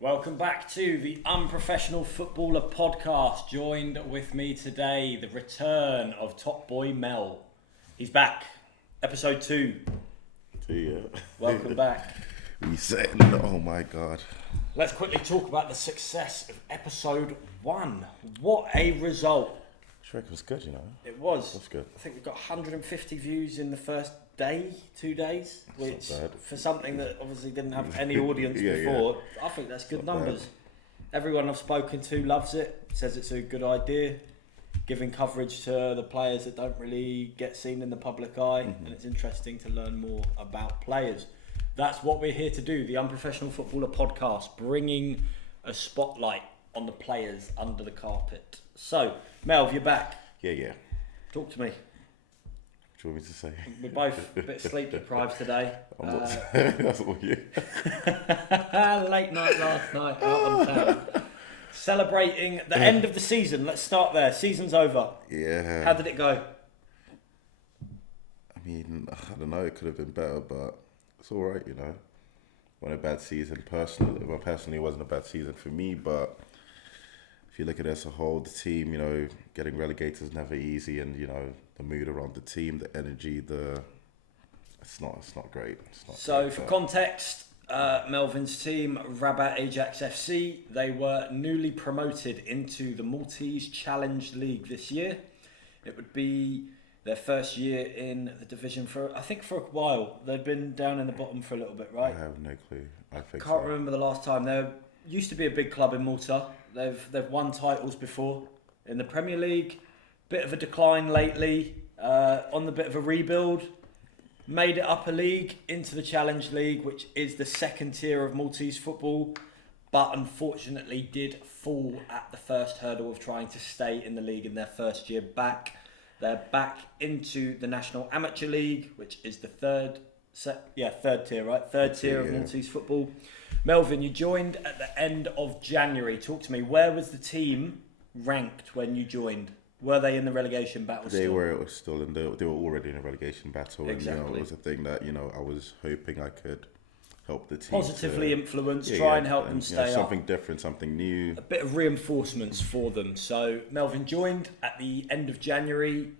Welcome back to the Unprofessional Footballer Podcast. Joined with me today, the return of Top Boy Mel. He's back. Episode 2. Yeah. Welcome back. We said, oh my God. Let's quickly talk about the success of Episode 1. What a result. Shrek was good, you know. It was. It was good. I think we got 150 views in the first day, 2 days, which for something that obviously didn't have any audience before, I think that's good numbers. Everyone I've spoken to loves it, says it's a good idea, giving coverage to the players that don't really get seen in the public eye, and it's interesting to learn more about players. That's what we're here to do, the Unprofessional Footballer Podcast, bringing a spotlight on the players under the carpet. So, Melv, you're back. Yeah. Talk to me. What do you want me to say? We're both a bit sleep deprived today. That's all you. Late night last night, out on town. Celebrating the end of the season. Let's start there. Season's over. Yeah. How did it go? I mean, I don't know. It could have been better, but it's all right, you know. Wasn't a bad season. Personally, it wasn't a bad season for me, but if you look at it as a whole, the team, you know, getting relegated is never easy, and you know, the mood around the team, the energy, it's not great. For context, Melvin's team, Rabat Ajax FC, they were newly promoted into the Maltese Challenge League this year. It would be their first year in the division for a while. They've been down in the bottom for a little bit, right? I have no clue. Can't remember the last time. They used to be a big club in Malta. They've won titles before in the Premier League. Bit of a decline lately, on the bit of a rebuild. Made it up a league into the Challenge League, which is the second tier of Maltese football, but unfortunately did fall at the first hurdle of trying to stay in the league in their first year back. They're back into the National Amateur League, which is the third tier, right? Third tier of Maltese football. Melvin, you joined at the end of January. Talk to me. Where was the team ranked when you joined? Were they in the relegation battle still? They were already in a relegation battle. Exactly. And, you know, it was a thing that, you know, I was hoping I could help the team. Positively influence, try and help them stay up. Something different, something new. A bit of reinforcements for them. So, Melvin joined at the end of January.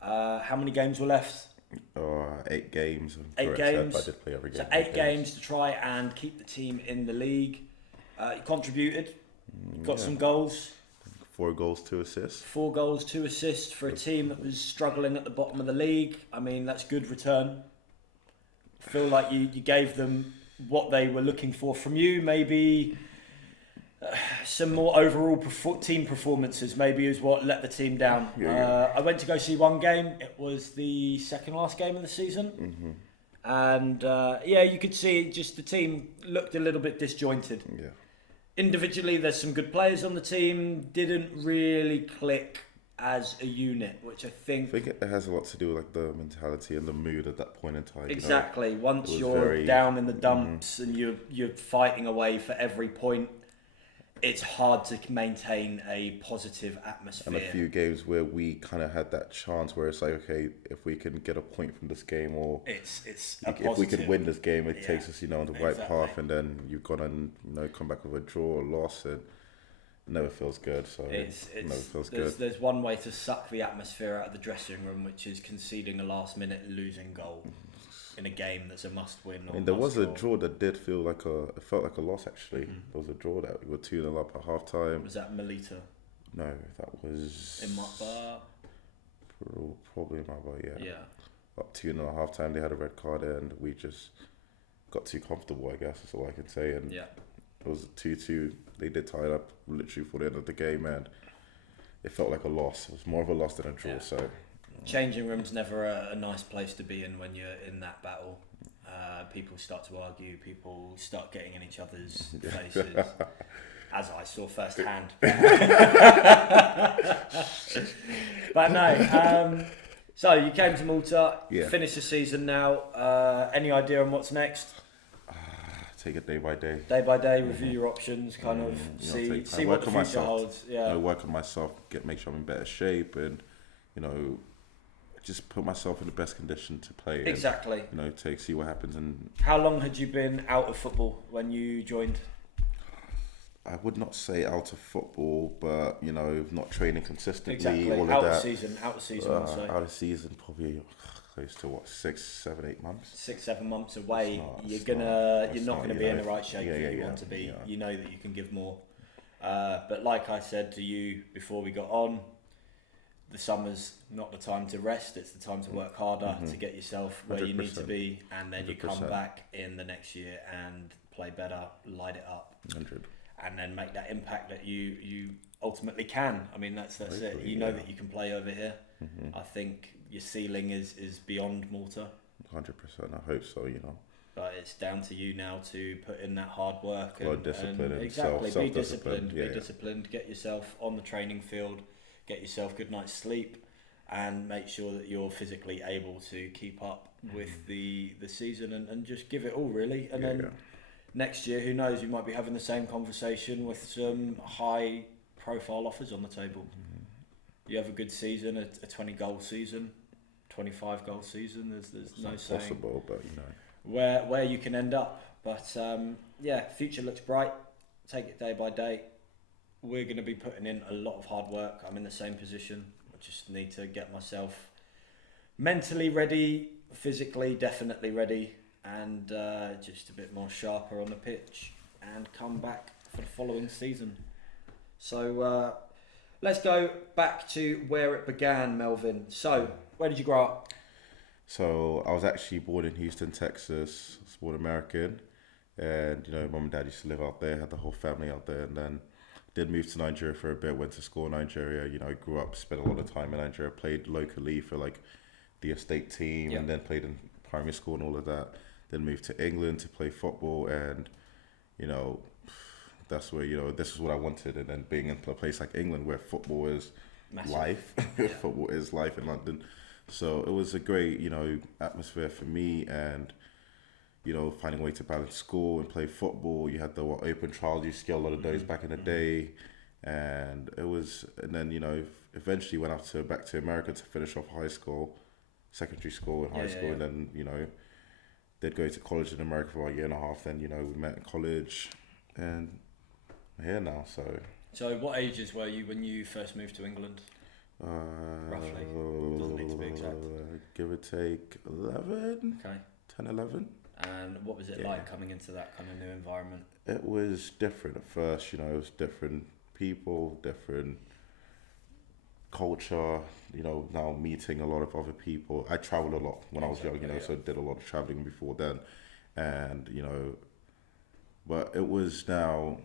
How many games were left? 8 games. 8 games. I did play every game. So 8 games to try and keep the team in the league. You contributed, got some goals. 4 goals, 2 assists. 4 goals, 2 assists for a team that was struggling at the bottom of the league. I mean, that's good return. I feel like you gave them what they were looking for from you. Maybe some more overall team performances maybe is what let the team down. I went to go see one game. It was the second last game of the season. And you could see just the team looked a little bit disjointed. Yeah. Individually, there's some good players on the team. Didn't really click as a unit, which I think it has a lot to do with like the mentality and the mood at that point in time. Exactly. You know? Once you're down in the dumps and you're fighting away for every point, it's hard to maintain a positive atmosphere. And a few games where we kind of had that chance where it's like, okay, if we can get a point from this game, or if we could win this game, it takes us, you know, on the right path, and then you've got to, you know, come back with a draw or loss, and it never feels good. So it never feels good. There's one way to suck the atmosphere out of the dressing room, which is conceding a last-minute losing goal in a game that's a must-win. I mean, there was a draw that did feel like it felt like a loss, actually. There was a draw that we were 2-0 up at half-time. Was that Melita? No, that was... In Matbar? Probably in Matbar, Yeah. Up 2-0 at half-time, they had a red card, and we just got too comfortable, I guess, that's all I can say. And it was 2-2. They did tie it up literally for the end of the game, and it felt like a loss. It was more of a loss than a draw, so... Changing room's never a nice place to be in when you're in that battle. People start to argue, people start getting in each other's faces, as I saw firsthand. But no, so you came to Malta, finished the season now. Any idea on what's next? Take it day by day. Day by day, review your options, kind of see what the future holds. I work on myself, make sure I'm in better shape, and you know, just put myself in the best condition to play. Exactly. And, see what happens. And how long had you been out of football when you joined? I would not say out of football, but you know, not training consistently. Exactly. All Out of of that. season. I'd say. Out of season, probably close to 6, 7, 8 months. 6, 7 months away. You're not gonna be in the right shape that you want to be. Yeah. You know that you can give more. But like I said to you before we got on, the summer's not the time to rest. It's the time to work harder to get yourself where you need to be, and then you come 100%. back in the next year and play better, light it up, 100. and then make that impact that you ultimately can. I mean, that's it. Hopefully, You know yeah. that you can play over here. I think your ceiling is beyond Malta. 100%. I hope so. You know. But it's down to you now to put in that hard work. A lot of discipline and exactly, self-discipline. be disciplined. Yeah, be disciplined. Get yourself on the training field. Get yourself a good night's sleep, and make sure that you're physically able to keep up with the season and just give it all really. And then next year, who knows? You might be having the same conversation with some high-profile offers on the table. You have a good season, a 20-goal season, 25-goal season. There's no It's saying possible, but you know. where you can end up. But future looks bright. Take it day by day. We're going to be putting in a lot of hard work. I'm in the same position. I just need to get myself mentally ready, physically definitely ready, and just a bit more sharper on the pitch, and come back for the following season. So let's go back to where it began, Melvin. So, where did you grow up? So I was actually born in Houston, Texas. I was born American, and you know, mum and dad used to live out there. Had the whole family out there, and then did move to Nigeria for a bit. Went to school in Nigeria. You know, grew up, spent a lot of time in Nigeria. Played locally for like the estate team, and then played in primary school and all of that. Then moved to England to play football, and you know, that's where, you know, this is what I wanted. And then being in a place like England where football is life, football is life in London. So it was a great, you know, atmosphere for me, and you know, finding a way to balance school and play football. You had the open trials, you used to get a lot of those back in the day, and it was, and then, you know, eventually went back to America to finish off high school, secondary school and high school, and then, you know, they'd go to college in America for a year and a half. Then, you know, we met in college, and I'm here now. So what ages were you when you first moved to England? Roughly. Doesn't need to be exact. Give or take 11. Okay. 10, 11. And what was it like coming into that kind of new environment? It was different at first, you know, it was different people, different culture, you know, now meeting a lot of other people. I traveled a lot when I was young, you know, so I did a lot of traveling before then. And, you know, but it was now,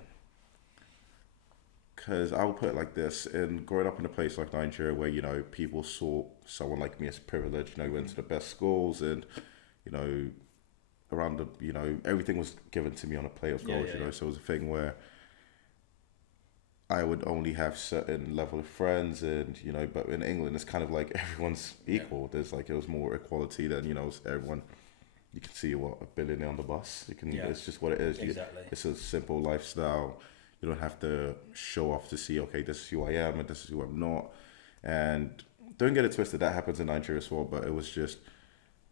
because I would put it like this, in growing up in a place like Nigeria where, you know, people saw someone like me as privileged, you know, went to the best schools, and, you know, around the, you know, everything was given to me on a plate of gold, you know, so it was a thing where I would only have certain level of friends, and, you know, but in England it's kind of like everyone's equal. There's like, it was more equality than, you know, everyone, you can see a billionaire on the bus, you can, it's just what it is. Exactly. It's a simple lifestyle. You don't have to show off to see, okay, this is who I am and this is who I'm not. And don't get it twisted, that happens in Nigeria as well, but it was just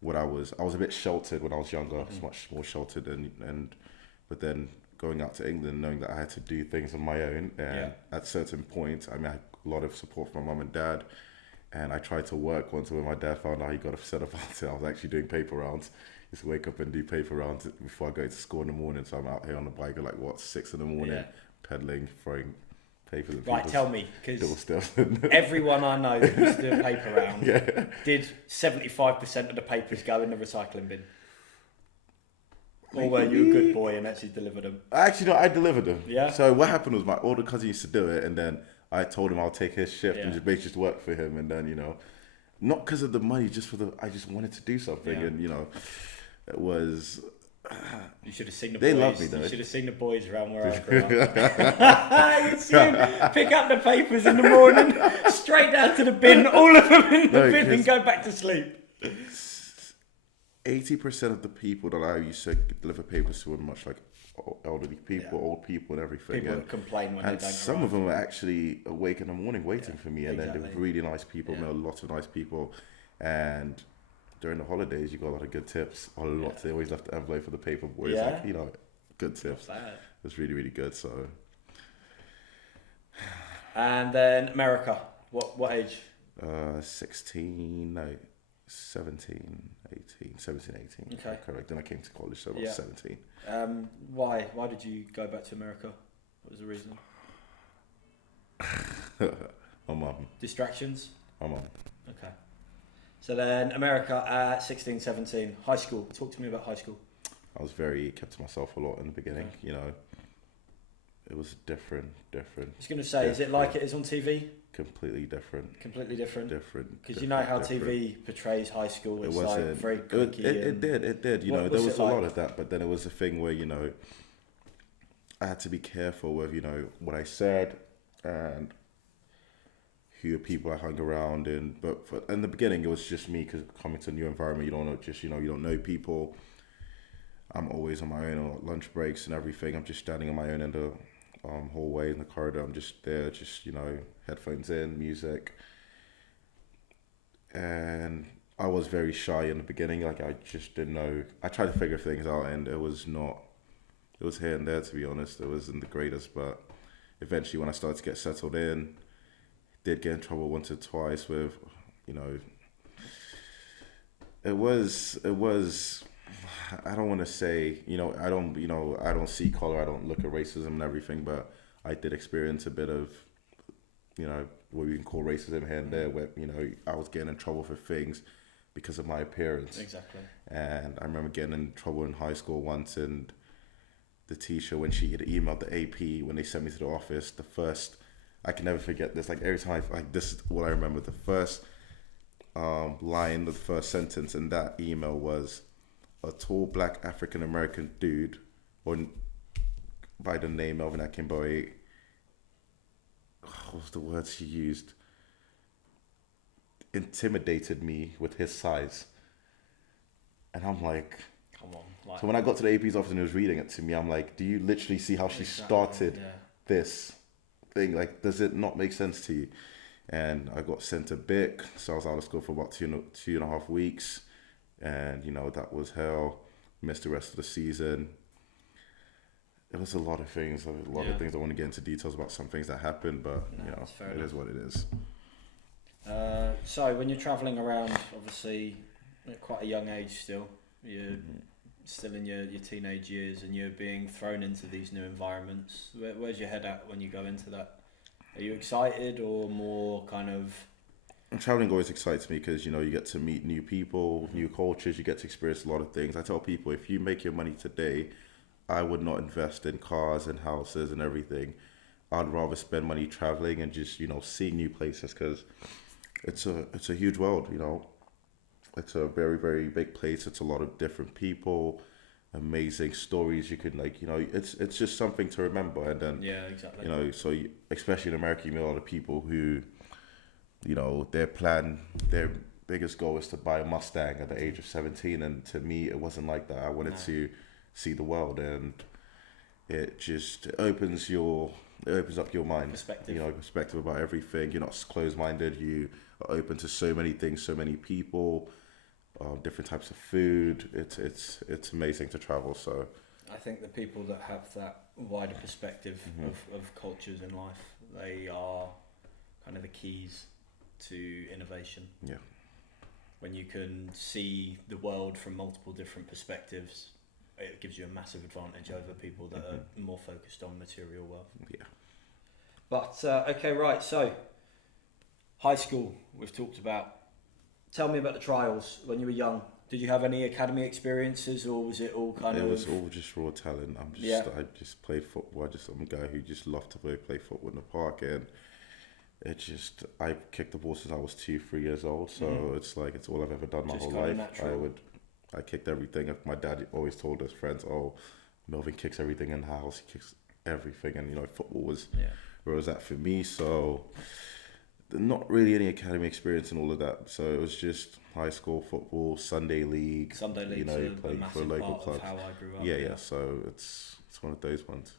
what I was a bit sheltered when I was younger. It's much more sheltered, but then going out to England, knowing that I had to do things on my own, and at certain points, I mean, I had a lot of support from my mum and dad, and I tried to work once when my dad found out he got upset about it. I was actually doing paper rounds. I used to wake up and do paper rounds before I go to school in the morning, so I'm out here on the bike at 6 in the morning, pedaling, throwing papers at Right, tell me, because everyone I know that used to do a paper round did 75% of the papers go in the recycling bin. Or were you a good boy and actually delivered them? Actually, no, I delivered them. Yeah. So what happened was my older cousin used to do it, and then I told him I'll take his shift and just work for him, and then, you know, not because of the money, just I just wanted to do something, and, you know, it was. You should have seen the boys. They love me though. You should have seen the boys around where I grew up. You'd see them pick up the papers in the morning, straight down to the bin, all of them in the bin, and go back to sleep. 80% of the people that I used to deliver papers to were much like elderly people, old people, and everything. People would complain when they don't some arrive. of them were actually awake in the morning waiting for me, and then they were really nice people. Met a lot of nice people, and during the holidays, you got a lot of good tips. A lot. They always left the envelope for the paper boys. Like, you know, good tips. It was really, really good. So, And then America. What age? 16, no, 17, 18, 17, 18. Okay. Correct. Then I came to college, so I was 17. Why did you go back to America? What was the reason? My mum. Distractions? My mum. Okay. So then America at 16, 17. High school. Talk to me about high school. I was kept to myself a lot in the beginning, you know. It was different. I was going to say, is it like it is on TV? Completely different. Completely different? Different. Because you know how TV portrays high school. It's like very cliquey. It did. You know, there was a lot of that, but then it was a thing where, you know, I had to be careful with, you know, what I said and who people I hung around in. But in the beginning, it was just me, because coming to a new environment, you don't know, you don't know people. I'm always on my own on lunch breaks and everything. I'm just standing on my own in the hallway, in the corridor. I'm just there, you know, headphones in, music. And I was very shy in the beginning. Like, I just didn't know. I tried to figure things out, and it was here and there, to be honest. It wasn't the greatest, but eventually when I started to get settled in, did get in trouble once or twice with, you know, it was, I don't want to say, you know, I don't see color, I don't look at racism and everything, but I did experience a bit of, you know, what we can call racism here and there, where, you know, I was getting in trouble for things because of my appearance. Exactly. And I remember getting in trouble in high school once, and the teacher, when she had emailed the AP, when they sent me to the office, the first, I can never forget this, like every time, this is what I remember, the first line, the first sentence in that email was, a tall black African American dude, or by the name Melvin Akingboye, what was the words she used? Intimidated me with his size. And I'm like, come on. So when I got to the AP's office and he was reading it to me, I'm like, do you literally see how she started this thing? Like, does it not make sense to you? And I got sent to BIC, so I was out of school for about two and a half weeks. And, you know, that was hell. Missed the rest of the season. It was a lot of things. A lot of things. I want to get into details about some things that happened, but, you know, it is what it is. So when you're travelling around, obviously, at quite a young age still, you're still in your teenage years, and you're being thrown into these new environments. Where's your head at when you go into that? Are you excited or more kind of... Traveling always excites me because, you know, you get to meet new people, new cultures, you get to experience a lot of things. I tell people, if you make your money today, I would not invest in cars and houses and everything. I'd rather spend money traveling and just, you know, seeing new places, because it's a huge world, you know. It's a very, very big place. It's a lot of different people, amazing stories. You could, like, you know, it's just something to remember. And then, exactly. You know, so especially in America, you meet a lot of people who, you know, their biggest goal is to buy a Mustang at the age of 17. And to me, it wasn't like that. I wanted to see the world, and it just opens up your mind. Perspective. You know, perspective about everything. You're not closed-minded. You are open to so many things, so many people, different types of food. It's amazing to travel. So I think the people that have that wider perspective of cultures in life, they are kind of the keys to innovation. Yeah. When you can see the world from multiple different perspectives, it gives you a massive advantage over people that are more focused on material wealth. Yeah. But, okay, right, so high school, we've talked about. Tell me about the trials when you were young. Did you have any academy experiences, or was it all kind of... It was all just raw talent. I just played football. I'm a guy who just loved to play football in the park, and I kicked the ball since I was 2-3 years old, so it's like, it's all I've ever done my whole life. I kicked everything. My dad always told his friends, oh, Melvin kicks everything in the house, he kicks everything, and, you know, football was where it was at for me. So not really any academy experience and all of that. So it was just high school football, Sunday league, you know, playing for local clubs. How I grew up. Yeah. So it's one of those ones.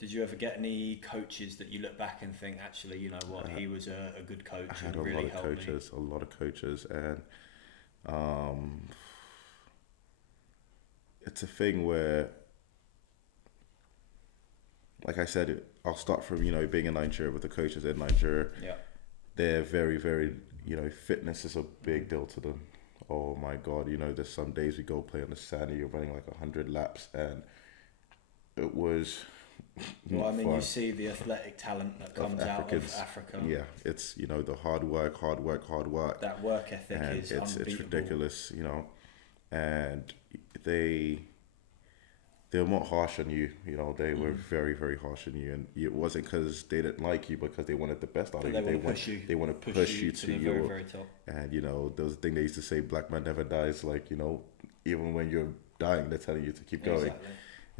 Did you ever get any coaches that you look back and think, actually, you know what, he was a good coach and really helped me? A lot of coaches, and it's a thing where like I said, I'll start from, being in Nigeria with the coaches in Nigeria. Yeah. They're very, very, fitness is a big deal to them. Oh my God, there's some days we go play on the sand and you're running like 100 laps, and it was Well, I mean, fun. you see the athletic talent that comes out of Africa. Yeah, it's, the hard work. That work ethic And is it's unbeatable. ridiculous, and they were more harsh on you, they were very, very harsh on you, and it wasn't because they didn't like you, because they wanted the best out of you. They want to push you to the your very, very top. And there was a thing they used to say, black man never dies. Like, even when you're dying, they're telling you to keep going. Exactly.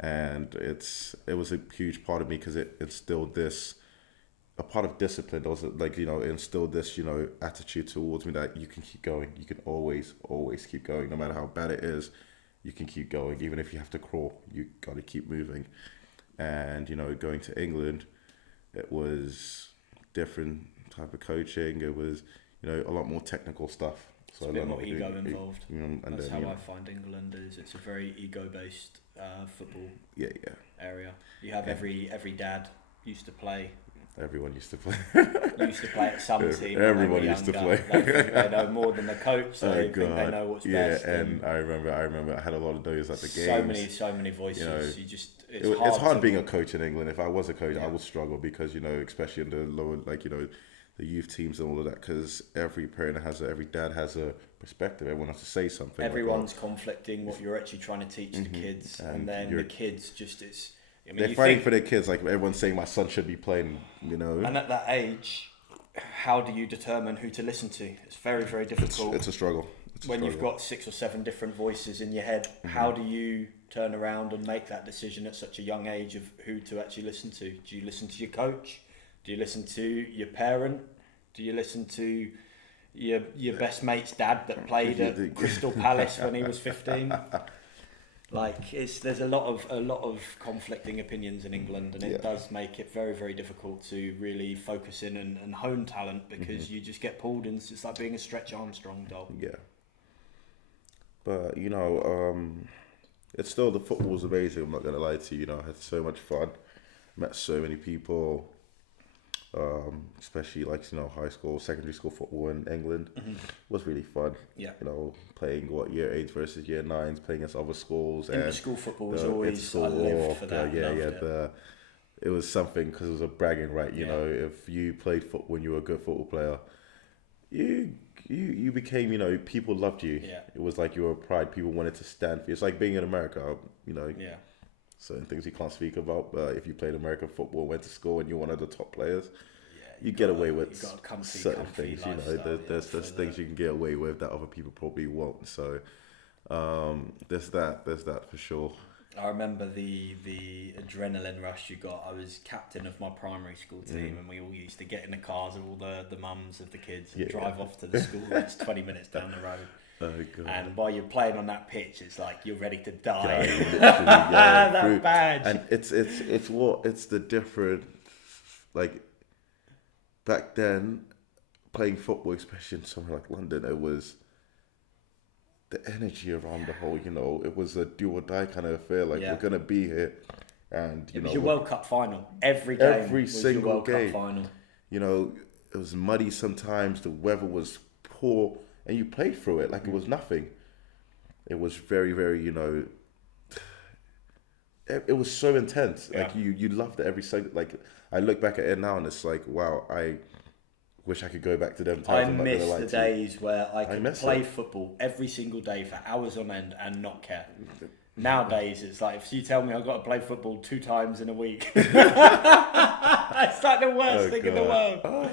And it was a huge part of me, because it instilled a part of discipline. Also, like, it instilled this, attitude towards me that you can keep going. You can always keep going, no matter how bad it is. You can keep going, even if you have to crawl. You got to keep moving. And going to England, it was different type of coaching. It was a lot more technical stuff. So It's a bit more ego involved. And That's then, how I find England is. It's a very ego-based football yeah. area. You have every dad used to play. Everyone used to play. Used to play at some team. Everyone used to play. They think they know more than the coach, so they think they know what's best. Yeah, and I remember I had a lot of those at the games. So many voices. It's hard being a coach in England. If I was a coach, I would struggle, because especially in the lower, the youth teams and all of that, because every parent every dad has a perspective. Everyone has to say something. Everyone's conflicting what you're actually trying to teach the kids, and then the kids they're fighting for their kids. Like, everyone's saying, my son should be playing. And at that age, how do you determine who to listen to? It's very, very difficult. It's a struggle. You've got 6 or 7 different voices in your head, how do you turn around and make that decision at such a young age of who to actually listen to? Do you listen to your coach? Do you listen to your parent? Do you listen to your best mate's dad that played at Crystal Palace when he was 15? There's a lot of conflicting opinions in England, and it does make it very, very difficult to really focus in and hone talent, because you just get pulled in. It's like being a Stretch Armstrong doll. Yeah. But it's still, the football was amazing. I'm not gonna lie to you. I had so much fun. Met so many people. Especially high school, secondary school football in England was really fun. Yeah. Playing year 8 versus year 9s, playing against other schools. And school football was always, I lived for that. It was something, because it was a bragging right. If you played football when you were a good football player, you became, people loved you. Yeah. It was like you were a pride. People wanted to stand for you. It's like being in America, Yeah. Certain things you can't speak about, but if you played American football, went to school, and you're one of the top players, you get away with certain things. There's things you can get away with that other people probably won't. So there's that for sure. I remember the adrenaline rush you got. I was captain of my primary school team, and we all used to get in the cars of all the mums of the kids and drive off to the school. It's 20 minutes down the road. Oh, God. And while you're playing on that pitch, it's like you're ready to die. That badge. And it's the different, back then, playing football, especially in somewhere like London, it was the energy around the whole, it was a do or die kind of affair. We're gonna be here, and it was your World Cup final. Every single game. Cup final. It was muddy sometimes. The weather was poor. And you played through it like it was nothing. It was very, very, it was so intense. Yeah. Like you loved it every second. Like, I look back at it now and it's like, wow, I wish I could go back to them times. I miss the days where I could play football every single day for hours on end and not care. Nowadays, it's like, if you tell me I've got to play football 2 times in a week, it's like the worst thing in the world.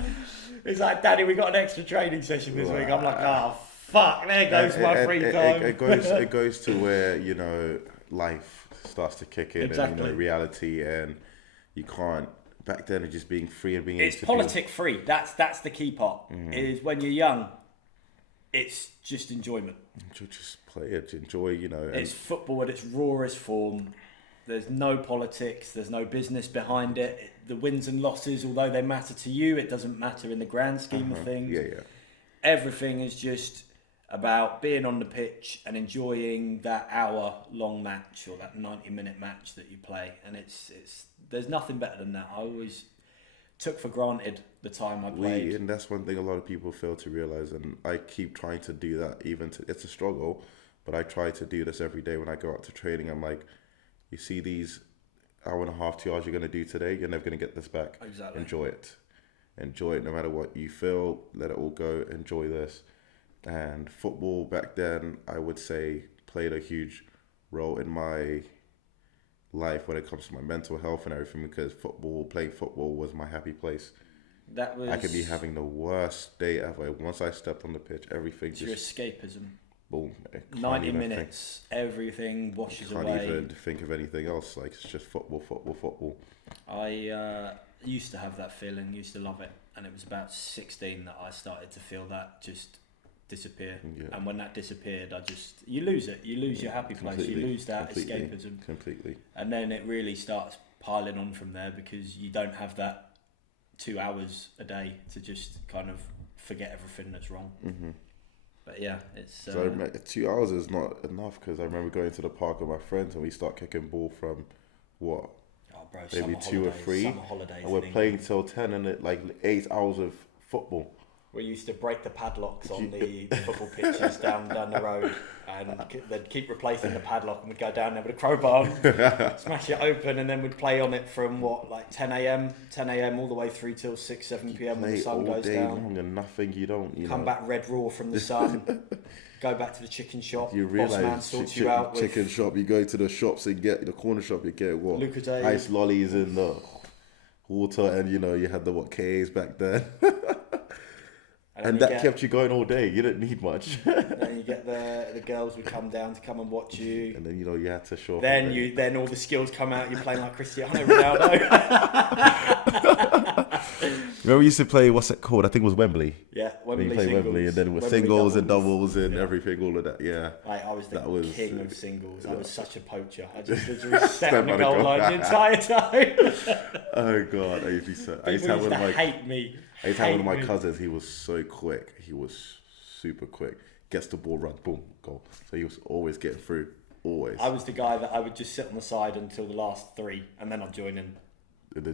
It's like, Daddy, we got an extra training session this week. I'm like, oh, fuck, there goes my free time. It goes to where, life starts to kick in. Exactly. And, reality, and you can't, back then, it's just being free and being able to... It's politic free. That's the key part. Is when you're young, it's just enjoyment. Just play it, enjoy, It's football at its rawest form. There's no politics. There's no business behind it. The wins and losses, although they matter to you, it doesn't matter in the grand scheme of things. Yeah. Everything is just about being on the pitch and enjoying that hour-long match or that 90-minute match that you play. And it's there's nothing better than that. I always took for granted the time I played. And that's one thing a lot of people fail to realize, and I keep trying to do that. It's a struggle, but I try to do this every day when I go out to training. I'm like, you see these hour and a half, 2 hours you're going to do today, you're never going to get this back. Exactly. Enjoy it no matter what you feel. Let it all go. Enjoy this. And football back then, I would say, played a huge role in my life when it comes to my mental health and everything, because playing football was my happy place. I could be having the worst day ever. Once I stepped on the pitch, everything your escapism. Boom. 90 minutes, everything washes away. Can't even think of anything else. Like, it's just football. I used to have that feeling, used to love it, and it was about 16 that I started to feel that just disappear. Yeah. And when that disappeared, you lose it. You lose your happy place. You lose that escapism. Completely. And then it really starts piling on from there, because you don't have that 2 hours a day to just kind of forget everything that's wrong. Mm-hmm. But yeah, it's... So 2 hours is not enough, because I remember going to the park with my friends and we start kicking ball from, what? Oh, bro, maybe 2 or 3. And we're playing till 10 and 8 hours of football. We used to break the padlocks on the football pitches down the road, and they'd keep replacing the padlock, and we'd go down there with a crowbar, smash it open, and then we'd play on it from 10 a.m. all the way through till 6-7 p.m. when the sun goes down. Long and nothing, come back red raw from the sun. Go back to the chicken shop. You realise chicken shop. You go to the shops and get the corner shop. You get what? Lucas ice lollies in the water, and you had the KAs back then. And that kept you going all day. You didn't need much. Then you get the girls would come down to come and watch you. And then you had to show. Then all the skills come out. You're playing like Cristiano Ronaldo. Remember we used to play, what's it called? I think it was Wembley. Yeah, Wembley. You play Wembley, and then with singles and doubles and everything, all of that. Yeah. I was the king of singles. I was such a poacher. I just literally sat on the goal line the entire time. Oh God, I used to hate me. I used to have one of my cousins. He was so quick. He was super quick. Gets the ball, run, boom, goal. So he was always getting through. Always. I was the guy that I would just sit on the side until the last 3, and then I'd join in. And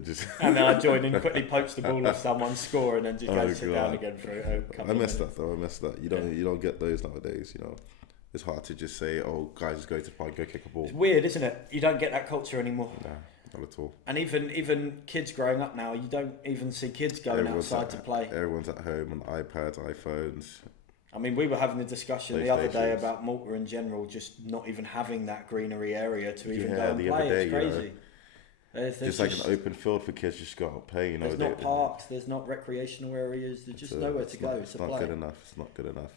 then I'd join in, quickly poach the ball off someone, score, and then just go sit down again for a couple I missed that. You don't get those nowadays. It's hard to just say, "Oh, guys, just go to the park, go kick a ball." It's weird, isn't it? You don't get that culture anymore. Nah. Not at all. And even kids growing up now, you don't even see kids going outside to play. Everyone's at home on iPads, iPhones. I mean, we were having a discussion the other day about Malta in general, just not even having that greenery area to even go and play. It's crazy. There's just like an open field for kids just go out and play. There's not parks, there's not recreational areas, there's just nowhere to go to play. It's not good enough. It's not good enough.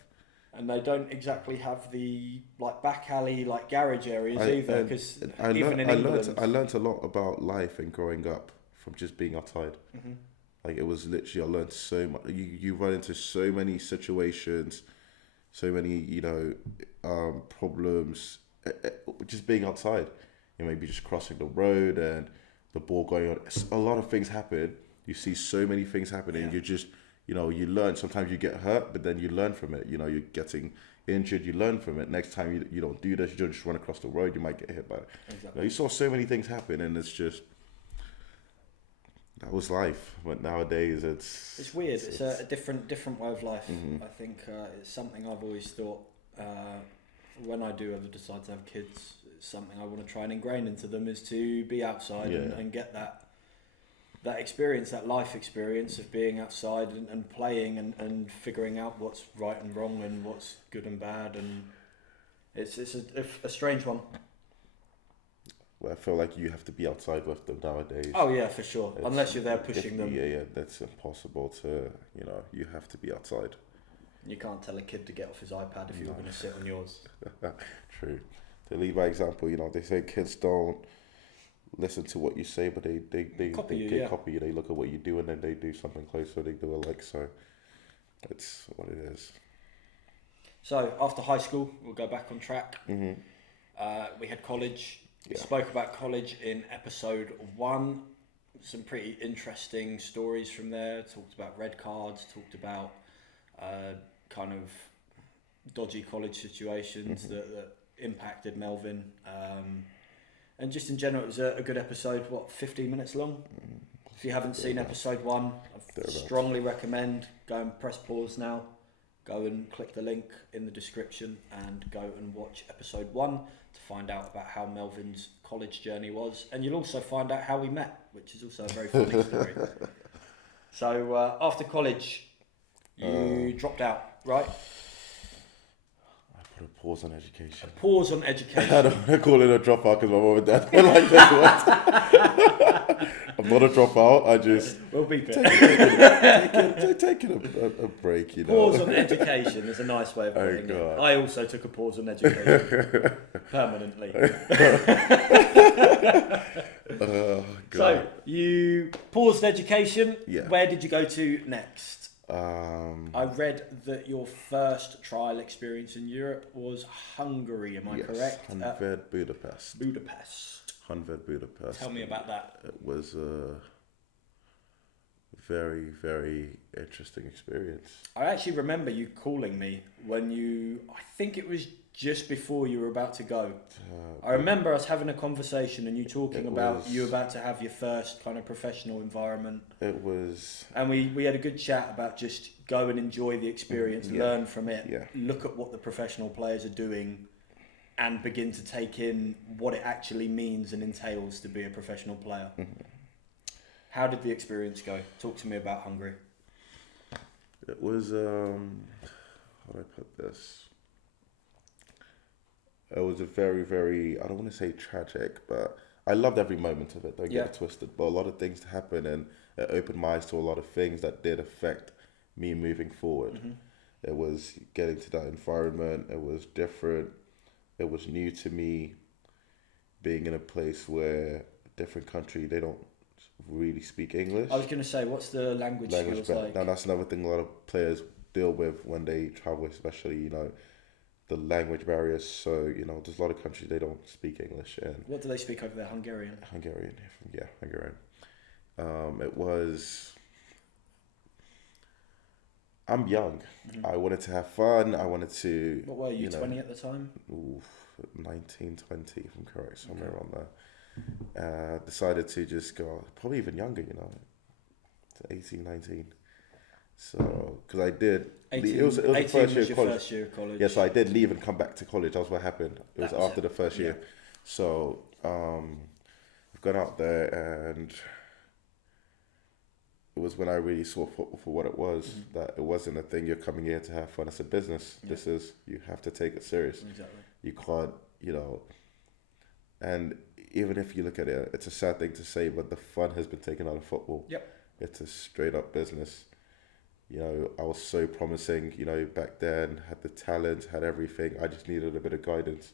And they don't exactly have the back alley, garage areas either. Because I learned a lot about life and growing up from just being outside. Mm-hmm. It was literally, I learned so much. You run into so many situations, so many problems. Just being outside, maybe just crossing the road and the ball going on. A lot of things happen. You see so many things happening. Yeah. You just. You learn. Sometimes you get hurt, but then you learn from it. You're getting injured, you learn from it. Next time you don't do this, you don't just run across the road, you might get hit by it. Exactly. You saw so many things happen, and it's just, that was life. But nowadays it's weird. It's a different way of life. Mm-hmm. I think it's something I've always thought, when I do ever decide to have kids, it's something I want to try and ingrain into them, is to be outside and get that experience, that life experience of being outside and playing and figuring out what's right and wrong and what's good and bad, and it's a strange one. Well, I feel like you have to be outside with them nowadays. Oh yeah, for sure. Unless you're there pushing them. Yeah, that's impossible to, you have to be outside. You can't tell a kid to get off his iPad if you're going to sit on yours. True. They lead by example, they say kids don't listen to what you say, but they copy you. They look at what you do, and then they do something close, so they do alike. So it's what it is. So after high school, we'll go back on track. Mm-hmm. We had college. Yeah. Spoke about college in episode 1. Some pretty interesting stories from there. Talked about red cards. Talked about kind of dodgy college situations that impacted Melvin. And just in general, it was a good episode. 15 minutes long? If you haven't seen episode 1, I strongly recommend go and press pause now. Go and click the link in the description and go and watch episode 1 to find out about how Melvin's college journey was. And you'll also find out how we met, which is also a very funny story. So after college, you dropped out, right? I put a pause on education. A pause on education. I don't want to call it a dropout because my mum and dad don't like that word. I'm not a dropout. I just we'll be taking a break, you know. Pause on education is a nice way of putting it. I also took a pause on education permanently. Oh, God. So you paused education. Yeah. Where did you go to next? I read that your first trial experience in Europe was Hungary. Am I correct? Honvéd Budapest. Honvéd Budapest. Tell me about that. It was a very, very interesting experience. I actually remember you calling me when I think it was just before you were about to go. I remember us having a conversation and you talking about you about to have your first kind of professional environment. It was... And we had a good chat about just go and enjoy the experience, learn from it, look at what the professional players are doing, and begin to take in what it actually means and entails to be a professional player. Mm-hmm. How did the experience go? Talk to me about Hungary. It was, how do I put this? It was a very, very, I don't want to say tragic, but I loved every moment of it, don't get it twisted. But a lot of things happened and it opened my eyes to a lot of things that did affect me moving forward. Mm-hmm. It was getting to that environment, it was different. It was new to me, being in a place where a different country, they don't really speak English. I was going to say, what's the language skills like? Now, that's another thing a lot of players deal with when they travel, especially, you know, the language barriers. So, you know, there's a lot of countries, they don't speak English. And what do they speak over there? Hungarian? Hungarian. It was... I'm young. Mm-hmm. I wanted to have fun. I wanted to... What were you 20 at the time? 19, 20, if I'm correct, somewhere around there. Decided to just go, probably even younger, you know, to 18, 19. So, because I did... 18, it was the first year of college. First year of college. Yeah, so I did leave and come back to college. That's what happened. It was after the first year. So, I've gone out there and... It was when I really saw football for what it was, that it wasn't a thing you're coming here to have fun. It's a business. Yeah. This is, you have to take it serious. Exactly. You can't, you know, and even if you look at it, it's a sad thing to say, but the fun has been taken out of football. Yep. It's a straight up business. You know, I was so promising, you know, back then, had the talent, had everything. I just needed a bit of guidance.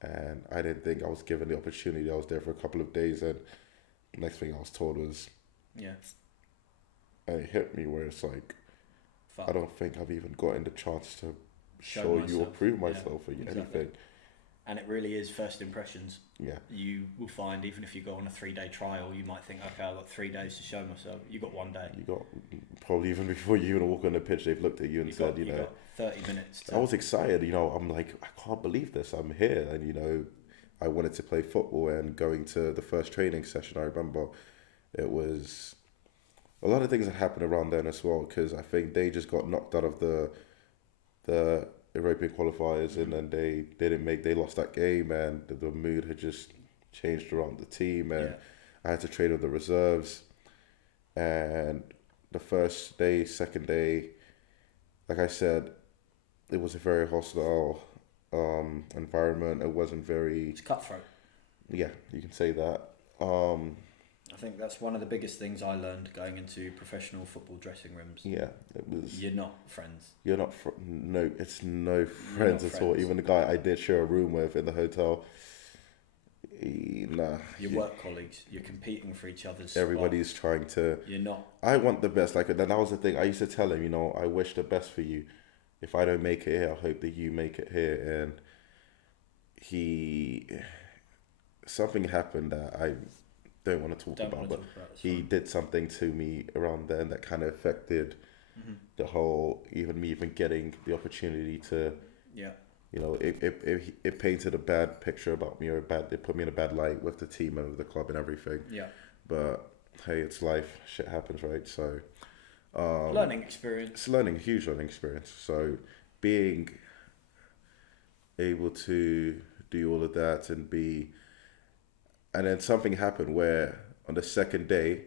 And I didn't think I was given the opportunity. I was there for a couple of days and the next thing I was told was... Yeah. And it hit me where it's like, Fuck. I don't think I've even gotten the chance to show you or prove myself or anything. And it really is first impressions. Yeah. You will find, even if you go on a 3-day trial, you might think, okay, I've got 3 days to show myself. You got 1 day. You got, probably even before you even walk on the pitch, they've looked at you and said, you know. Got 30 minutes. I was excited, you know, I'm like, I can't believe this, I'm here. And, you know, I wanted to play football and going to the first training session, I remember it was... A lot of things that happened around then as well, because I think they just got knocked out of the European qualifiers, and then they lost that game, and the mood had just changed around the team, and I had to train with the reserves. And the first day, second day, like I said, it was a very hostile environment. It wasn't very... It's cutthroat. Yeah, you can say that. I think that's one of the biggest things I learned going into professional football dressing rooms. Yeah, it was... You're not friends. You're not... no, it's no friends at all. Even the guy I did share a room with in the hotel, nah. Your work colleagues. You're competing for each other's Everybody's spot. trying to... You're not. I want the best. Like, then that was the thing. I used to tell him, you know, I wish the best for you. If I don't make it here, I hope that you make it here. And something happened that I... don't want to talk about, but he did something to me around then that kind of affected the whole, even me even getting the opportunity to you know, it painted a bad picture about me, or it put me in a bad light with the team and with the club and everything. Yeah. But hey, it's life. Shit happens, right? So Learning experience. it's huge learning experience. So being able to do all of that and then something happened where on the second day,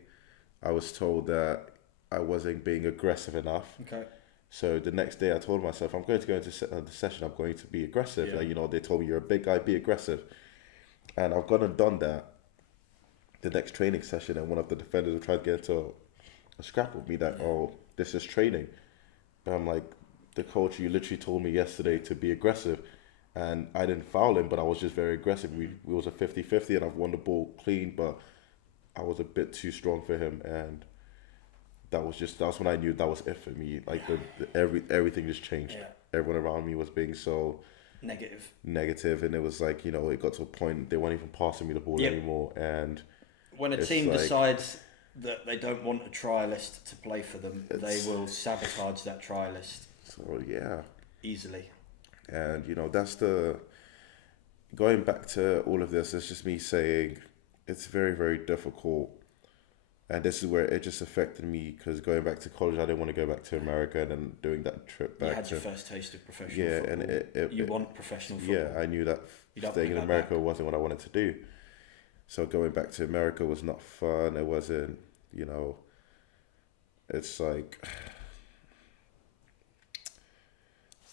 I was told that I wasn't being aggressive enough. Okay. So the next day I told myself, I'm going to go into the session, I'm going to be aggressive. Yeah. Like, you know, they told me, you're a big guy, be aggressive. And I've gone and done that the next training session, and one of the defenders will try to get into a scrap with me that, oh, this is training. But I'm like, the coach, you literally told me yesterday to be aggressive. And I didn't foul him, but I was just very aggressive. We was a 50-50 and I've won the ball clean, but I was a bit too strong for him. And that's when I knew that was it for me. Like everything just changed. Yeah. Everyone around me was being so negative, and it was like, you know, it got to a point they weren't even passing me the ball anymore. And when a team decides that they don't want a trialist to play for them, they will sabotage that trialist. So yeah, easily. And you know, going back to all of this, it's just me saying it's very, very difficult. And this is where it just affected me, because going back to college, I didn't want to go back to America, and then doing that trip back. You had your first taste of professional football. And you want professional football. Yeah, I knew that staying in America wasn't what I wanted to do. So going back to America was not fun. It wasn't, you know, it's like,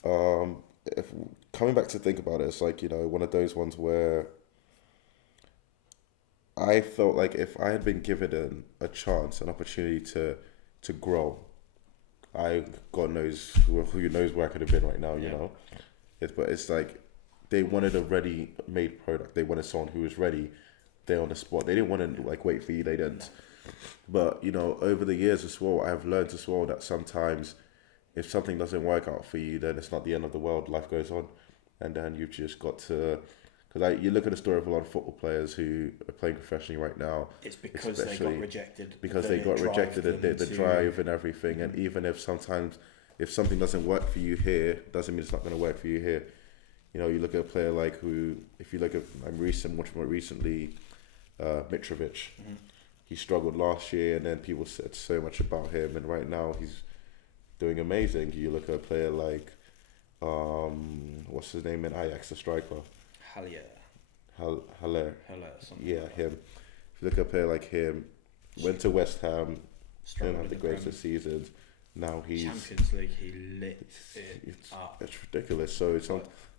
if coming back to think about it, it's like, you know, one of those ones where I felt like if I had been given a chance, an opportunity to grow, God knows who knows where I could have been right now, you know. But it's like they wanted a ready-made product. They wanted someone who was ready there on the spot. They didn't want to like wait for you. They didn't. But you know, over the years as well, I've learned as well that sometimes if something doesn't work out for you, then it's not the end of the world. Life goes on, and then you've just got to. Because you look at the story of a lot of football players who are playing professionally right now. It's because they got rejected. Because they got rejected, the drive and everything. Mm-hmm. And even if something doesn't work for you here, doesn't mean it's not going to work for you here. You know, you look at a player like if you look at much more recently, Mitrovic. Mm-hmm. He struggled last year, and then people said so much about him, and right now he's doing amazing. You look at a player like, what's his name in Ajax, the striker? Haller. Yeah, him. If you look at a player like him, went to West Ham, didn't have the greatest seasons. Now he's Champions League. He lit it up. It's ridiculous. So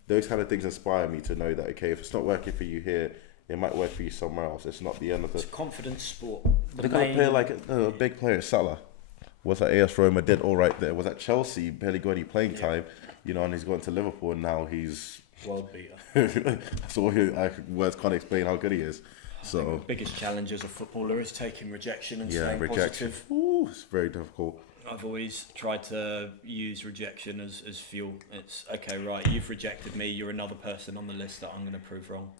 those kind of things inspire me to know that if it's not working for you here, it might work for you somewhere else. It's not the end of the. It's a confidence sport. They got a player like a big player, Salah. Was at AS Roma, did all right there. Was at Chelsea, barely got any playing time, you know, and he's gone to Liverpool, and now he's world beater. That's all words can't explain how good he is. So the biggest challenge as a footballer is taking rejection and staying positive. Ooh, it's very difficult. I've always tried to use rejection as fuel. It's okay, right? You've rejected me. You're another person on the list that I'm going to prove wrong,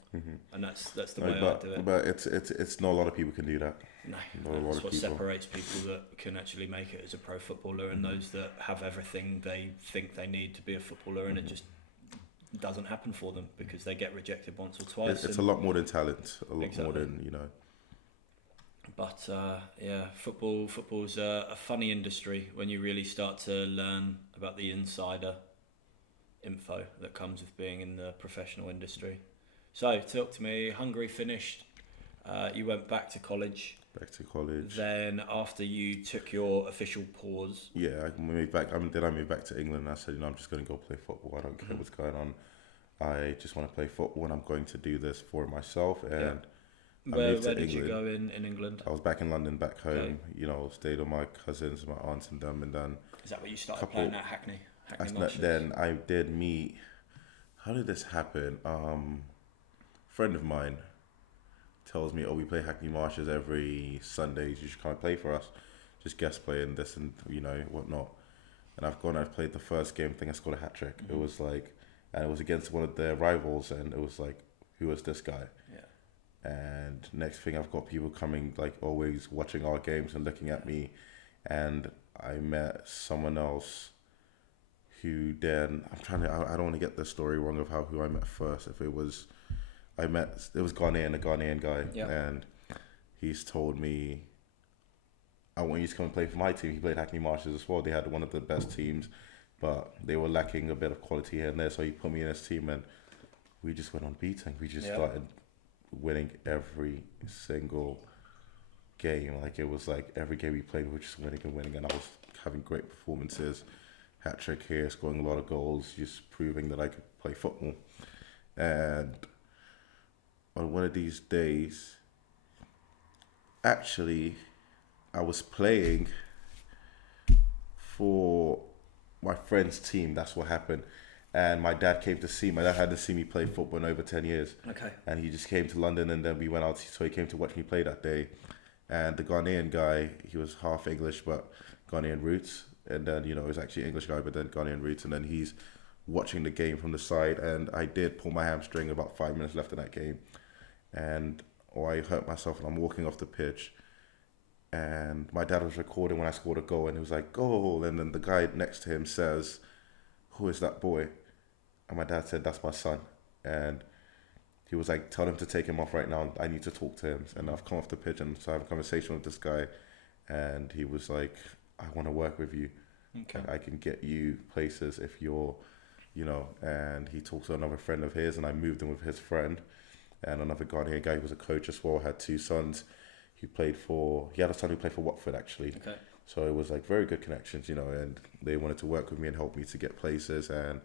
and that's the way I do it. But it's not a lot of people can do that. No, that's what separates people that can actually make it as a pro footballer and those that have everything they think they need to be a footballer, and it just doesn't happen for them because they get rejected once or twice. It's a lot more than talent, more than, you know. But football's a funny industry when you really start to learn about the insider info that comes with being in the professional industry. So talk to me. Hungary finished. You went back to college. Then after you took your official pause. Yeah, I moved back. I moved back to England, and I said, I'm just going to go play football. I don't care what's going on. I just want to play football, and I'm going to do this for myself. And where did you go in England? I was back in London, back home. Okay. You know, stayed with my cousins, my aunts, and them, and then. Is that where you started playing at Hackney? Then I did meet. How did this happen? Friend of mine tells me, we play Hackney Marshes every Sundays. You should come and play for us. Just guest play and this and, you know, whatnot. And I've played the first game. I think I scored a hat trick. Mm-hmm. It was like, and it was against one of their rivals, and it was like, who was this guy? Yeah. And next thing, I've got people coming, like always watching our games and looking at me. And I met someone else who then I don't want to get the story wrong of who I met first. If it was Ghanaian, a Ghanaian guy, and he's told me, I want you to come and play for my team. He played Hackney Marshes as well. They had one of the best teams, but they were lacking a bit of quality here and there. So he put me in his team, and we just went on beating. We just started winning every single game. Like, it was like every game we played, we were just winning and winning, and I was having great performances. Hat trick here, scoring a lot of goals, just proving that I could play football. And on one of these days, actually, I was playing for my friend's team. That's what happened. And my dad came to see. My dad hadn't seen me play football in over 10 years. Okay. And he just came to London, and then we went out. So he came to watch me play that day. And the Ghanaian guy, he was half English, but Ghanaian roots. And then, he was actually an English guy, but then Ghanaian roots. And then he's watching the game from the side. And I did pull my hamstring about 5 minutes left in that game. And I hurt myself, and I'm walking off the pitch. And my dad was recording when I scored a goal, and he was like, goal. And then the guy next to him says, who is that boy? And my dad said, that's my son. And he was like, tell him to take him off right now. I need to talk to him. And I've come off the pitch, and so I have a conversation with this guy. And he was like, I want to work with you. Okay. I can get you places if you're, and he talked to another friend of his, and I moved in with his friend. And another Ghanaian guy who was a coach as well, had two sons. He had a son who played for Watford, actually. Okay. So it was like very good connections, and they wanted to work with me and help me to get places. And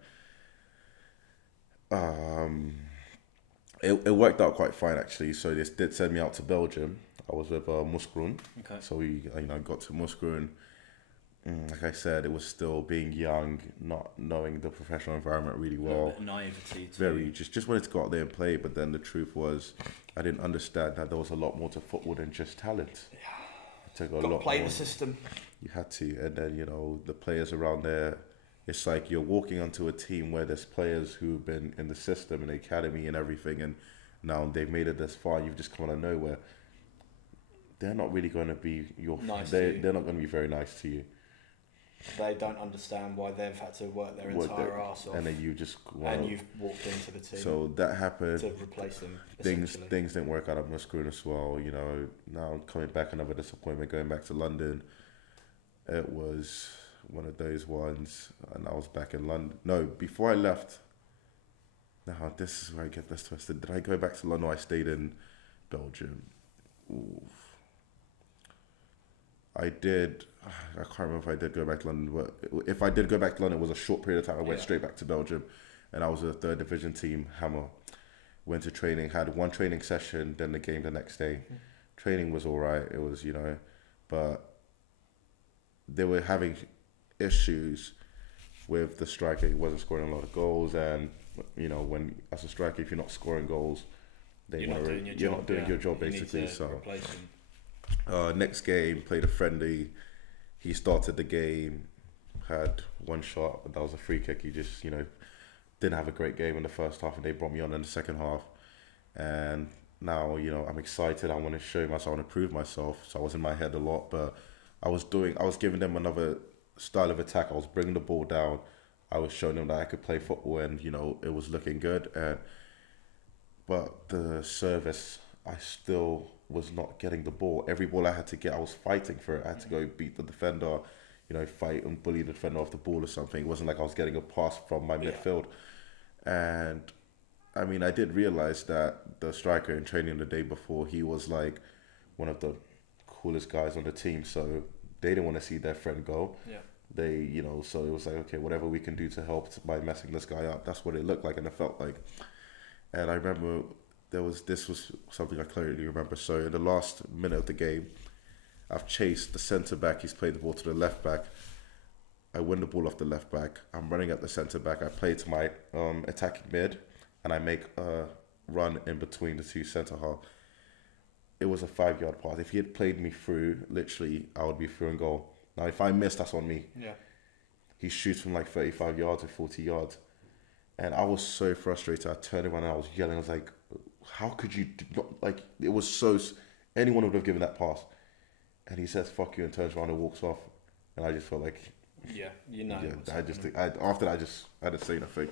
it worked out quite fine, actually. So they did send me out to Belgium. I was with Mouscron. Okay. So we, got to Mouscron. Like I said, it was still being young, not knowing the professional environment really well. A bit of naivety. Very, just wanted to go out there and play. But then the truth was, I didn't understand that there was a lot more to football than just talent. Yeah. Got to play the system. You had to. And then, the players around there, it's like you're walking onto a team where there's players who've been in the system and the academy and everything, and now they've made it this far. You've just come out of nowhere. They're not really going to be they're not going to be very nice to you. They don't understand why they've had to work their entire arse off. And then you've walked into the team. So that happened. To replace them. Things didn't work out at Mouscron as well. Now coming back, another disappointment, going back to London. It was one of those ones, and I was back in London. No, before I left. Now this is where I get this twisted. Did I go back to London? Or I stayed in Belgium. Oof. I did. I can't remember if I did go back to London, but if I did go back to London, it was a short period of time. I went straight back to Belgium, and I was a third division team, Hammer. Went to training, had one training session, then the game the next day. Training was all right. It was, but they were having issues with the striker. He wasn't scoring a lot of goals, and when as a striker, if you're not scoring goals, then you're not doing your job basically. So. Next game, played a friendly. He started the game, had one shot, but that was a free kick. He just, didn't have a great game in the first half, and they brought me on in the second half. And now, I'm excited. I want to show myself, I want to prove myself. So I was in my head a lot, but I was giving them another style of attack. I was bringing the ball down. I was showing them that I could play football, and, it was looking good. But the service, I still was not getting the ball. Every ball I had to get, I was fighting for it. I had to go beat the defender, fight and bully the defender off the ball or something. It wasn't like I was getting a pass from my midfield. And I mean, I did realize that the striker in training the day before, he was like one of the coolest guys on the team. So they didn't want to see their friend go. Yeah. They, so it was like, okay, whatever we can do to help by messing this guy up. That's what it looked like and it felt like. And I remember this was something I clearly remember. So in the last minute of the game, I've chased the centre back. He's played the ball to the left back. I win the ball off the left back. I'm running at the centre back. I play to my attacking mid, and I make a run in between the two centre half. It was a 5-yard pass. If he had played me through, literally, I would be through and goal. Now, if I miss, that's on me. Yeah. He shoots from like 35 yards or 40 yards. And I was so frustrated. I turned around and I was yelling. I was like, how could you it was so, anyone would have given that pass. And he says, fuck you, and turns around and walks off. And I just felt like, Yeah, you know. Yeah, after that, I didn't say nothing,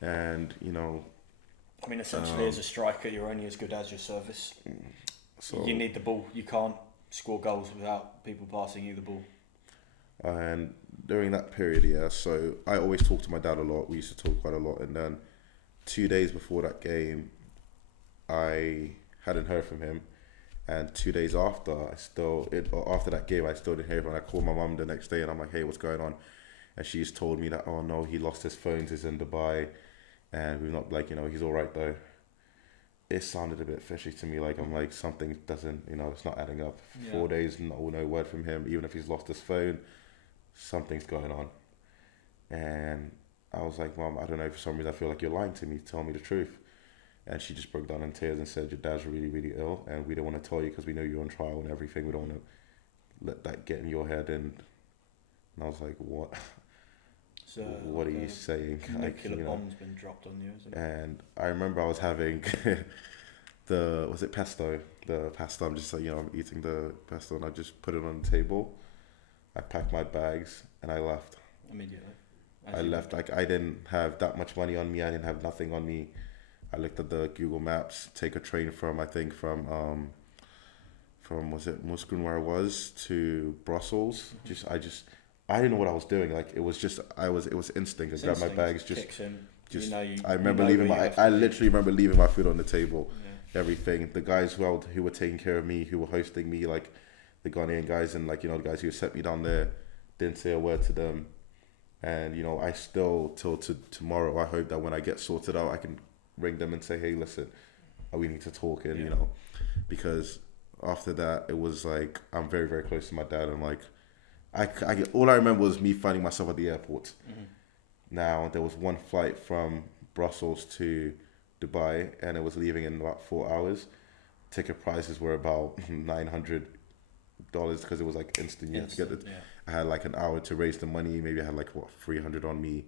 and I mean, essentially, as a striker, you're only as good as your service. so You need the ball. You can't score goals without people passing you the ball. and during that period, yeah. So I always talked to my dad a lot. We used to talk quite a lot, and then 2 days before that game, I hadn't heard from him. And 2 days after, after that game, I still didn't hear from him. I called my mum the next day and I'm like, hey, what's going on? And she's told me that, oh no, he lost his phones, he's in Dubai. And we're not he's all right though. It sounded a bit fishy to me. Like, I'm like, something doesn't, it's not adding up. Yeah. 4 days, no word from him. Even if he's lost his phone, something's going on. And I was like, Mom, I don't know, for some reason I feel like you're lying to me. Tell me the truth. And she just broke down in tears and said, your dad's really, really ill, and we don't want to tell you because we know you're on trial and everything. We don't want to let that get in your head. And I was like, what? So, what are you saying? Nuclear bomb's been dropped on you, isn't it? And I remember I was having was it pesto? The pasta, I'm just I'm eating the pesto and I just put it on the table. I packed my bags and I left. Immediately. I left. Like, I didn't have that much money on me. I didn't have nothing on me. I looked at the Google Maps, take a train from was it Muscat where I was to Brussels. Mm-hmm. I didn't know what I was doing. Like, it was instinct. I grabbed my bags, I literally remember leaving my food on the table, everything. The guys who were taking care of me, who were hosting me, like the Ghanaian guys and the guys who sent me down there, didn't say a word to them. And I still till tomorrow, I hope that when I get sorted out, I can ring them and say, hey, listen, we need to talk. And because after that, it was like, I'm very, very close to my dad, and like all I remember was me finding myself at the airport. Mm-hmm. Now there was one flight from Brussels to Dubai and it was leaving in about 4 hours. Ticket prices were about $900 because it was like instant. You had to get it. I had like an hour to raise the money. Maybe I had like 300 on me.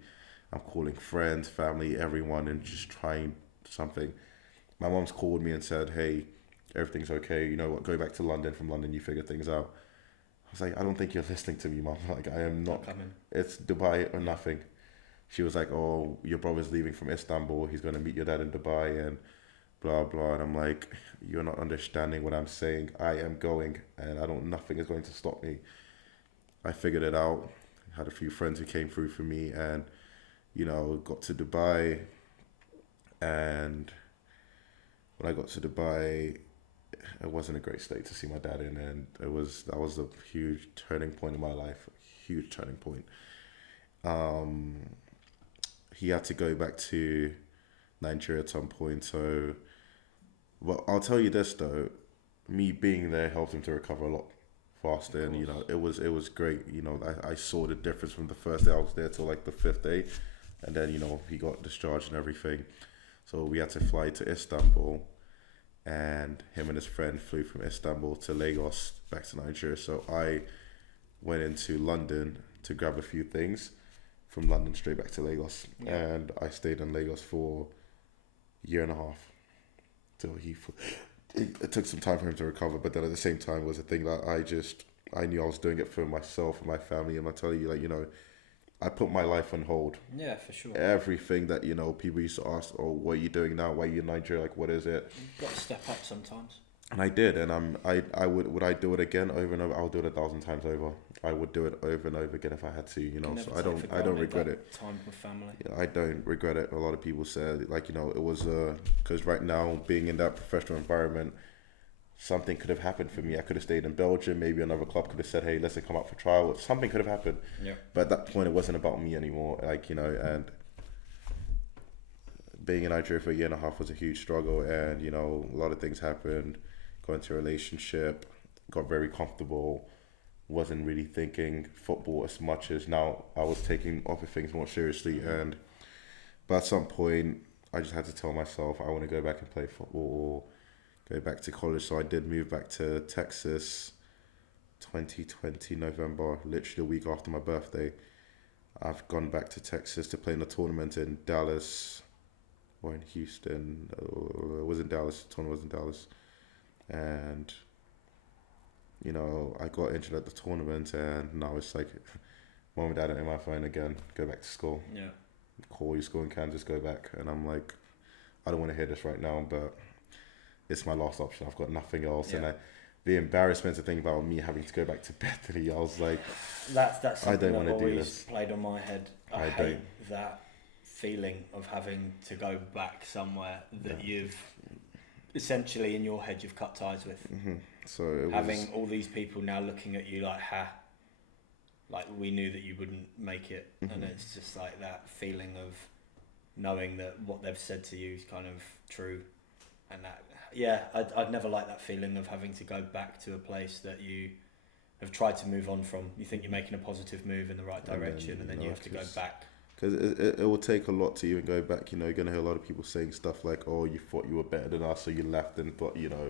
I'm calling friends, family, everyone, and just trying something. My mom's called me and said, hey, everything's okay. You know what? Go back to London. From London, you figure things out. I was like, I don't think you're listening to me, Mom. Like, I am not. It's Dubai or nothing. She was like, oh, your brother's leaving from Istanbul. He's going to meet your dad in Dubai and blah, blah. And I'm like, you're not understanding what I'm saying. I am going and nothing is going to stop me. I figured it out. Had a few friends who came through for me and, got to Dubai. And when I got to Dubai, it wasn't a great state to see my dad in. And that was a huge turning point in my life. Huge turning point. He had to go back to Nigeria at some point. So, well, I'll tell you this though, me being there helped him to recover a lot faster, and it was great. I saw the difference from the first day I was there till like the 5th day, and then he got discharged and everything. So we had to fly to Istanbul, and him and his friend flew from Istanbul to Lagos back to Nigeria. So I went into London to grab a few things. From London straight back to Lagos, and I stayed in Lagos for a year and a half till it took some time for him to recover. But then at the same time, it was a thing that I knew I was doing it for myself and my family. And I tell you, I put my life on hold. Yeah, for sure. Everything that people used to ask, oh, what are you doing now? Why are you in Nigeria? Like, what is it? You've got to step up sometimes. And I did, and I would I do it again over and over? I would do it 1,000 times over. I would do it over and over again if I had to, So I don't regret it. Time with family. I don't regret it. A lot of people said it was because right now being in that professional environment, something could have happened for me. I could have stayed in Belgium. Maybe another club could have said, hey, let's come up for trial. Something could have happened. Yeah. But at that point, it wasn't about me anymore. And being in Nigeria for a year and a half was a huge struggle, and a lot of things happened. Got into a relationship, got very comfortable, wasn't really thinking football as much as now. I was taking other things more seriously, but at some point I just had to tell myself I want to go back and play football or go back to college. So I did move back to Texas 2020 November, literally a week after my birthday. I've gone back to Texas to play in a tournament in Dallas or in Houston. It was in Dallas. The tournament was in Dallas. And I got injured at the tournament, and now it's like Mom and dad don't my phone again. Go back to school. Yeah. Call your school in Kansas. Go back. And I'm like, I don't want to hear this right now, but it's my last option. I've got nothing else. Yeah. And the embarrassment to think about me having to go back to Bethany, I was like, That's something I don't that want to do always this. played on my head. I hate that feeling of having to go back somewhere that you've essentially in your head you've cut ties with. Mm-hmm. So it having was, all these people now looking at you like, like we knew that you wouldn't make it, mm-hmm. and it's just like that feeling of knowing that what they've said to you is kind of true, and that I'd never like that feeling of having to go back to a place that you have tried to move on from. You think you're making a positive move in the right direction, and then you have to go back. Because it will take a lot to even go back. You know, you're going to hear a lot of people saying stuff like, oh, you thought you were better than us, so you left and thought, you know,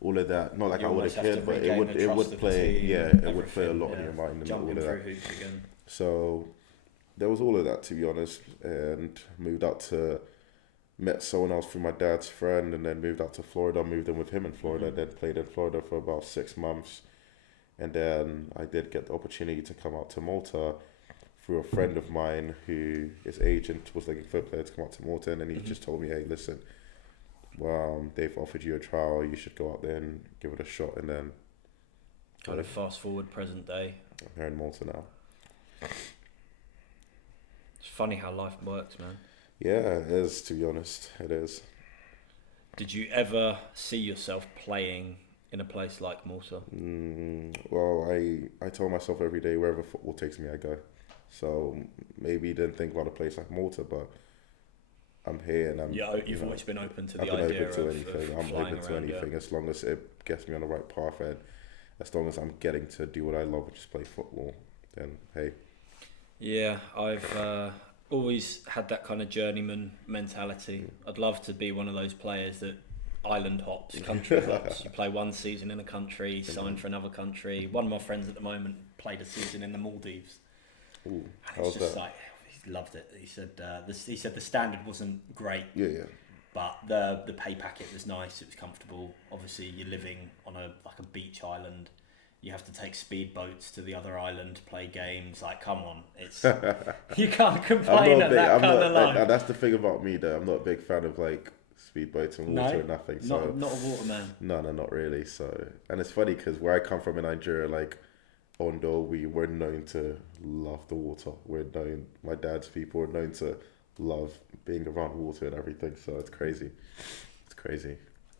all of that. Not like I would have cared, but it would play, it would play a lot in your mind and all of that. Hoops again. So there was all of that, to be honest, and moved out to, met someone else through my dad's friend, and then moved out to Florida, moved in with him in Florida, then played in Florida for about 6 months. And then I did get the opportunity to come out to Malta through a friend of mine who his agent was looking for a player to come out to Malta, and then he just told me, hey, listen, well, they've offered you a trial, you should go out there and give it a shot. And then kind of fast forward present day. I'm here in Malta now. It's funny how life works, man. Yeah, it is, to be honest, it is. Did you ever see yourself playing in a place like Malta? Well, I tell myself every day, wherever football takes me, I go. So maybe didn't think about a place like Malta, but I'm here and you've always been open to the idea of anything. I'm open to anything as long as it gets me on the right path, and as long as I'm getting to do what I love, which is play football. Then hey. Yeah, I've always had that kind of journeyman mentality. I'd love to be one of those players that island hops, country hops. You play one season in a country, sign for another country. One of my friends at the moment played a season in the Maldives. Ooh, and it's just like, he loved it. He said the standard wasn't great. Yeah. But the pay packet was nice. It was comfortable. Obviously, you're living on a beach island. You have to take speedboats to the other island, play games. Like, come on, it's you can't complain at that kind of life. That's the thing about me, though. I'm not a big fan of like speedboats and water and nothing. So not a waterman. No, not really. So, and it's funny because where I come from in Nigeria, like Ondo, we're known to love the water. My dad's people are known to love being around water and everything. So it's crazy.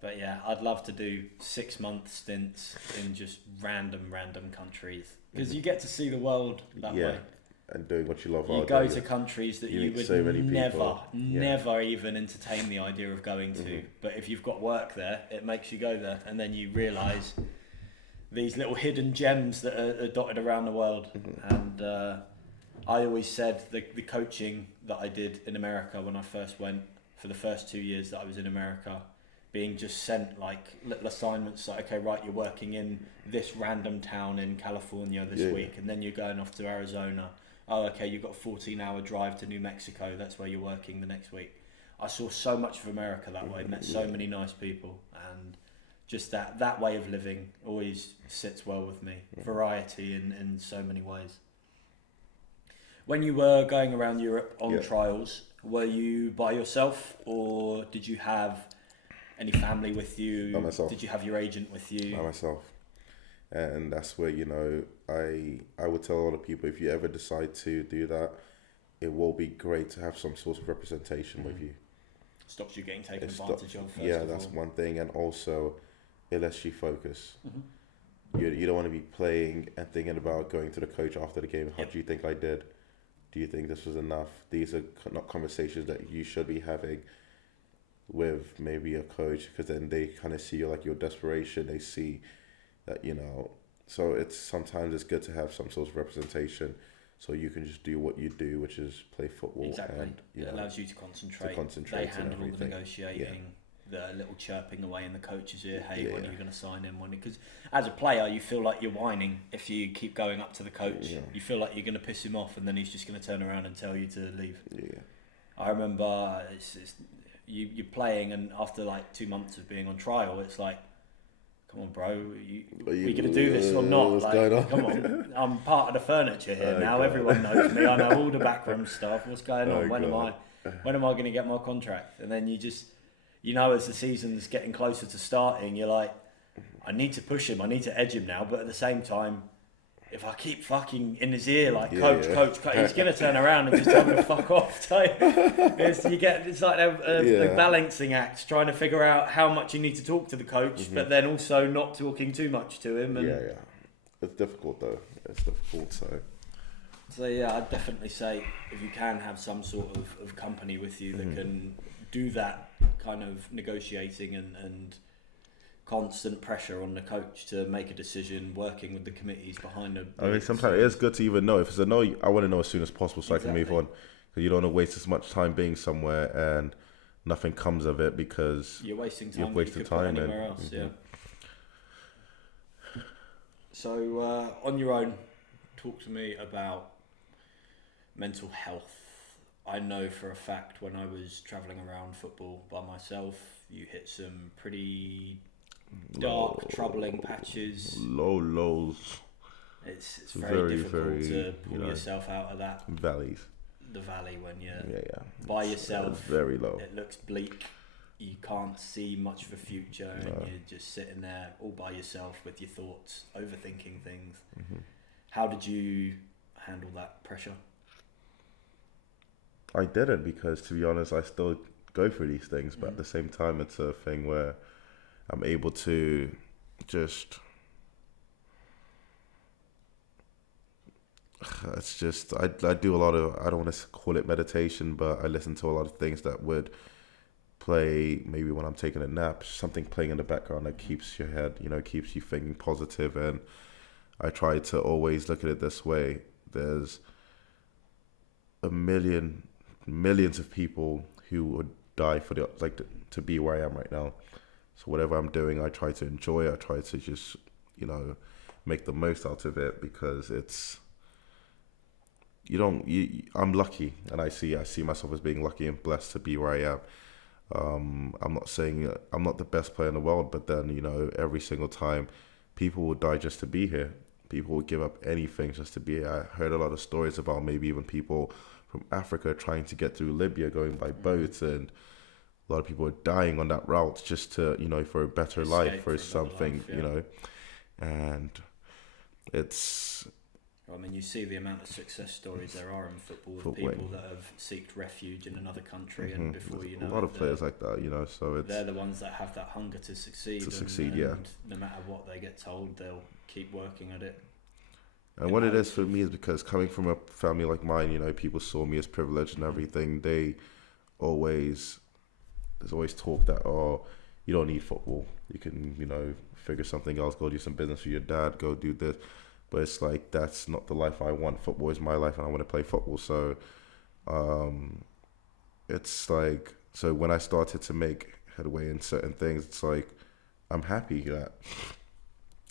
But yeah, I'd love to do 6-month stints in just random countries because you get to see the world that way. And doing what you love. You go to countries that you would so many never even entertain the idea of going to. But if you've got work there, it makes you go there, and then you realise these little hidden gems that are dotted around the world. And I always said the coaching that I did in America when I first went for the first 2 years that I was in America, being just sent like little assignments like, okay, right, you're working in this random town in California this week, and then you're going off to Arizona. Oh, okay, you've got a 14-hour drive to New Mexico. That's where you're working the next week. I saw so much of America that way, met so many nice people, and just that way of living always sits well with me. Variety in so many ways. When you were going around Europe on trials, were you by yourself, or did you have any family with you? By myself. Did you have your agent with you? By myself. And that's where, I would tell a lot of people, if you ever decide to do that, it will be great to have some sort of representation with you. Stops you getting taken advantage of. That's one thing, and also it lets you focus. You don't want to be playing and thinking about going to the coach after the game. How do you think I did? Do you think this was enough? These are not conversations that you should be having with maybe a coach, because then they kind of see your desperation. They see that, so sometimes it's good to have some sort of representation, so you can just do what you do, which is play football. Exactly. And it allows you to concentrate. They handle all the negotiating, the little chirping away in the coach's ear. Hey, when are you going to sign him? Because as a player, you feel like you're whining if you keep going up to the coach. You feel like you're going to piss him off, and then he's just going to turn around and tell you to leave. I remember you're playing, and after like 2 months of being on trial, it's like, come on, bro, we gonna do this or not? What's Like, going on? come on, I'm part of the furniture here now. God. Everyone knows me. I know all the backroom stuff. What's going on? When God. am I going to get my contract? And then you know, as the season's getting closer to starting, you're like, I need to push him. I need to edge him now. But at the same time, if I keep fucking in his ear like coach, he's gonna turn around and just tell me to fuck off. So it's like a balancing act, trying to figure out how much you need to talk to the coach, but then also not talking too much to him. And it's difficult though. It's difficult. So yeah, I'd definitely say if you can have some sort of company with you that can do that kind of negotiating and constant pressure on the coach to make a decision, working with the committees behind the... I mean, sometimes it's good to even know. If it's a no, I want to know as soon as possible so I can move on. Because you don't want to waste as much time being somewhere and nothing comes of it because... You're wasting time. You're wasting time anywhere else, yeah. So, on your own, talk to me about mental health. I know for a fact when I was travelling around football by myself, you hit some pretty... dark, troubling patches. Lows. It's very difficult to pull yourself out of that. Valleys. The valley when you're by yourself. Very low. It looks bleak. You can't see much for future, and you're just sitting there all by yourself with your thoughts, overthinking things. How did you handle that pressure? I didn't, because to be honest, I still go through these things, but at the same time, it's a thing where I'm able to just, it's just, I do a lot of, I don't want to call it meditation, but I listen to a lot of things that would play, maybe when I'm taking a nap, something playing in the background that keeps your head, keeps you thinking positive. And I try to always look at it this way. There's millions of people who would die for to be where I am right now. So whatever I'm doing, I try to enjoy. I try to just, make the most out of it, because it's, I'm lucky, and I see myself as being lucky and blessed to be where I am. I'm not saying I'm not the best player in the world, but then, every single time people will die just to be here. People will give up anything just to be here. I heard a lot of stories about maybe even people from Africa trying to get through Libya, going by boats, and a lot of people are dying on that route just to, for a better life, for something, and it's... I mean, you see the amount of success stories there are in football, people that have sought refuge in another country, and before you know, a lot of players like that, so it's... They're the ones that have that hunger to succeed. And no matter what they get told, they'll keep working at it. And what it is for me is because coming from a family like mine, people saw me as privileged and everything. There's always talk that, you don't need football. You can, figure something else, go do some business with your dad, go do this. But it's like, that's not the life I want. Football is my life, and I want to play football. So, it's like, so when I started to make headway in certain things, it's like, I'm happy that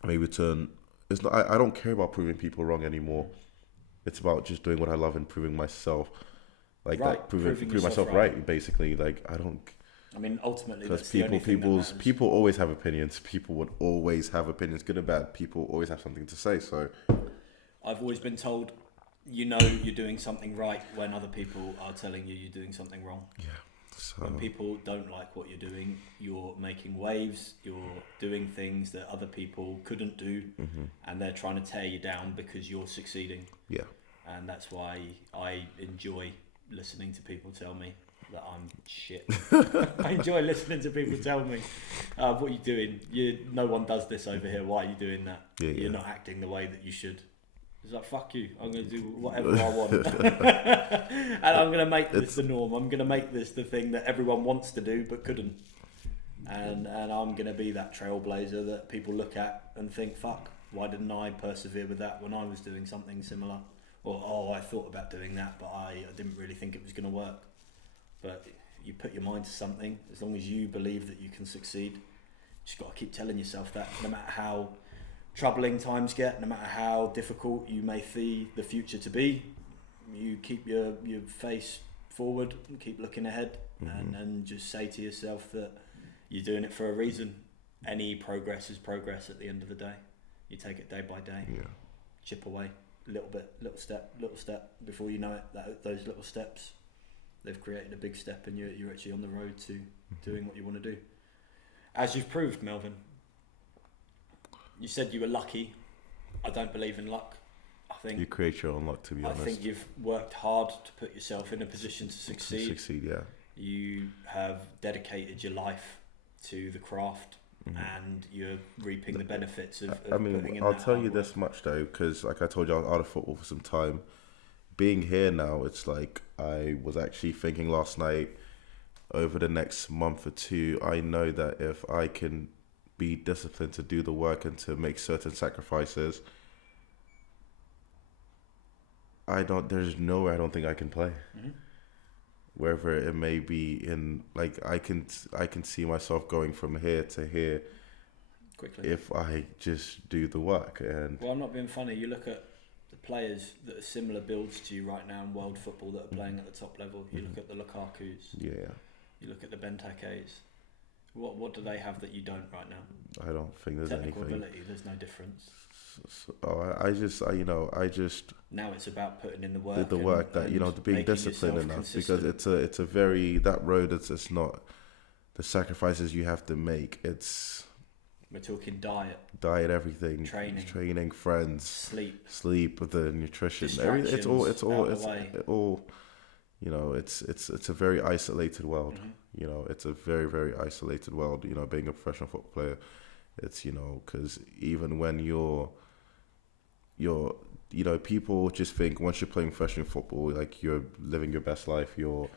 maybe it's not, I don't care about proving people wrong anymore. It's about just doing what I love and proving myself, proving myself right, basically. I mean, ultimately, because people always have opinions. People would always have opinions, good or bad. People always have something to say. So, I've always been told, you're doing something right when other people are telling you you're doing something wrong. Yeah. So. When people don't like what you're doing, you're making waves. You're doing things that other people couldn't do, and they're trying to tear you down because you're succeeding. Yeah. And that's why I enjoy listening to people tell me that I'm shit. I enjoy listening to people tell me, what are you doing? No one does this over here. Why are you doing that? You're not acting the way that you should. It's like, fuck you. I'm going to do whatever I want. And I'm going to make this the norm. I'm going to make this the thing that everyone wants to do but couldn't. And I'm going to be that trailblazer that people look at and think, fuck, why didn't I persevere with that when I was doing something similar? Or, I thought about doing that, but I didn't really think it was going to work. But you put your mind to something, as long as you believe that you can succeed, you just got to keep telling yourself that, no matter how troubling times get, no matter how difficult you may see the future to be, you keep your face forward and keep looking ahead, and just say to yourself that you're doing it for a reason. any progress is progress at the end of the day. You take it day by day, chip away, little bit, little step. Before you know it, those little steps, they've created a big step, and you're actually on the road to doing what you want to do. As you've proved, Melvin, you said you were lucky. I don't believe in luck. I think you create your own luck, to be honest. I think you've worked hard to put yourself in a position to succeed. Yeah. You have dedicated your life to the craft, and you're reaping the benefits of putting in I'll that tell hard you work. this much though, because like I told you, I was out of football for some time. Being here now, it's like I was actually thinking last night, over the next month or two, I know that if I can be disciplined to do the work and to make certain sacrifices, there's nowhere I don't think I can play. Wherever it may be in, like I can see myself going from here to here Quickly. if I just do the work. And Well, I'm not being funny. You look at the players that are similar builds to you right now in world football that are playing at the top level. You look at the Lukakus. yeah, You look at the Bentakes. What do they have that you don't right now? I don't think there's Technical anything. ability. There's no difference. I just Now it's about putting in the work. the work that being making disciplined yourself enough, consistent. because it's a very, that road, it's not the sacrifices you have to make. It's We're talking diet, everything, training, friends, sleep, the nutrition, everything. It's all. It's a very isolated world. It's a very, very isolated world. Being a professional football player, it's because even when you're people just think once you're playing professional football, like you're living your best life, you're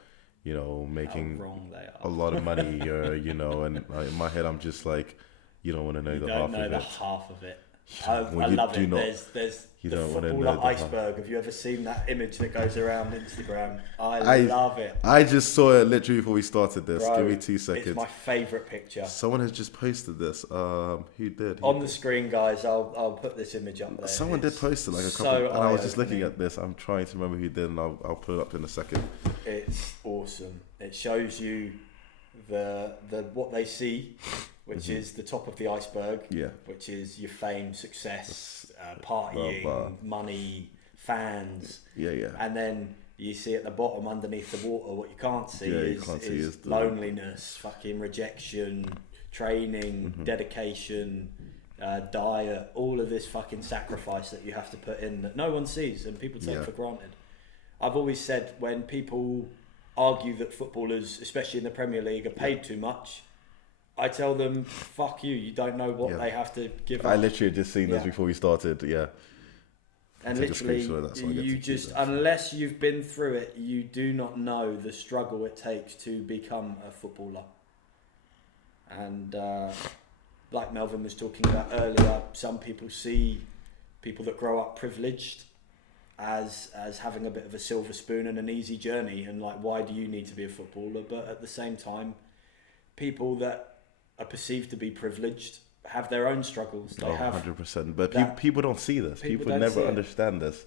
making how wrong they are. a lot of money, and in my head I'm just like, you don't want to know You the don't half know of the it. half of it. I Well, you love do it. not- There's you the don't wanna footballer know the half. iceberg. Have you ever seen that image that goes around Instagram? I love it. I just saw it literally before we started this. Bro, Give me 2 seconds. It's my favourite picture. Someone has just posted this. Who did? On the screen, guys, I'll put this image up there. Someone did post it like a couple, so and I was just looking eye-opening. at this. I'm trying to remember who did, and I'll put it up in a second. It's awesome. It shows you the what they see, which is the top of the iceberg. Yeah. Which is your fame, success, partying, money, fans. Yeah. And then you see at the bottom, underneath the water, what you can't see is the loneliness, fucking rejection, training, dedication, diet, all of this fucking sacrifice that you have to put in that no one sees and people take for granted. I've always said when people argue that footballers, especially in the Premier League, are paid too much, I tell them, fuck you, you don't know what they have to give I up. literally had just seen this before we started. Yeah. And Take a literally, screenshot of that so I get you to just, keep that. unless you've been through it, you do not know the struggle it takes to become a footballer. And like Melvin was talking about earlier, some people see people that grow up privileged as having a bit of a silver spoon and an easy journey, and like, why do you need to be a footballer? But at the same time, people that are perceived to be privileged have their own struggles. They have 100%. But that- people don't see this. people People don't see never it. understand this.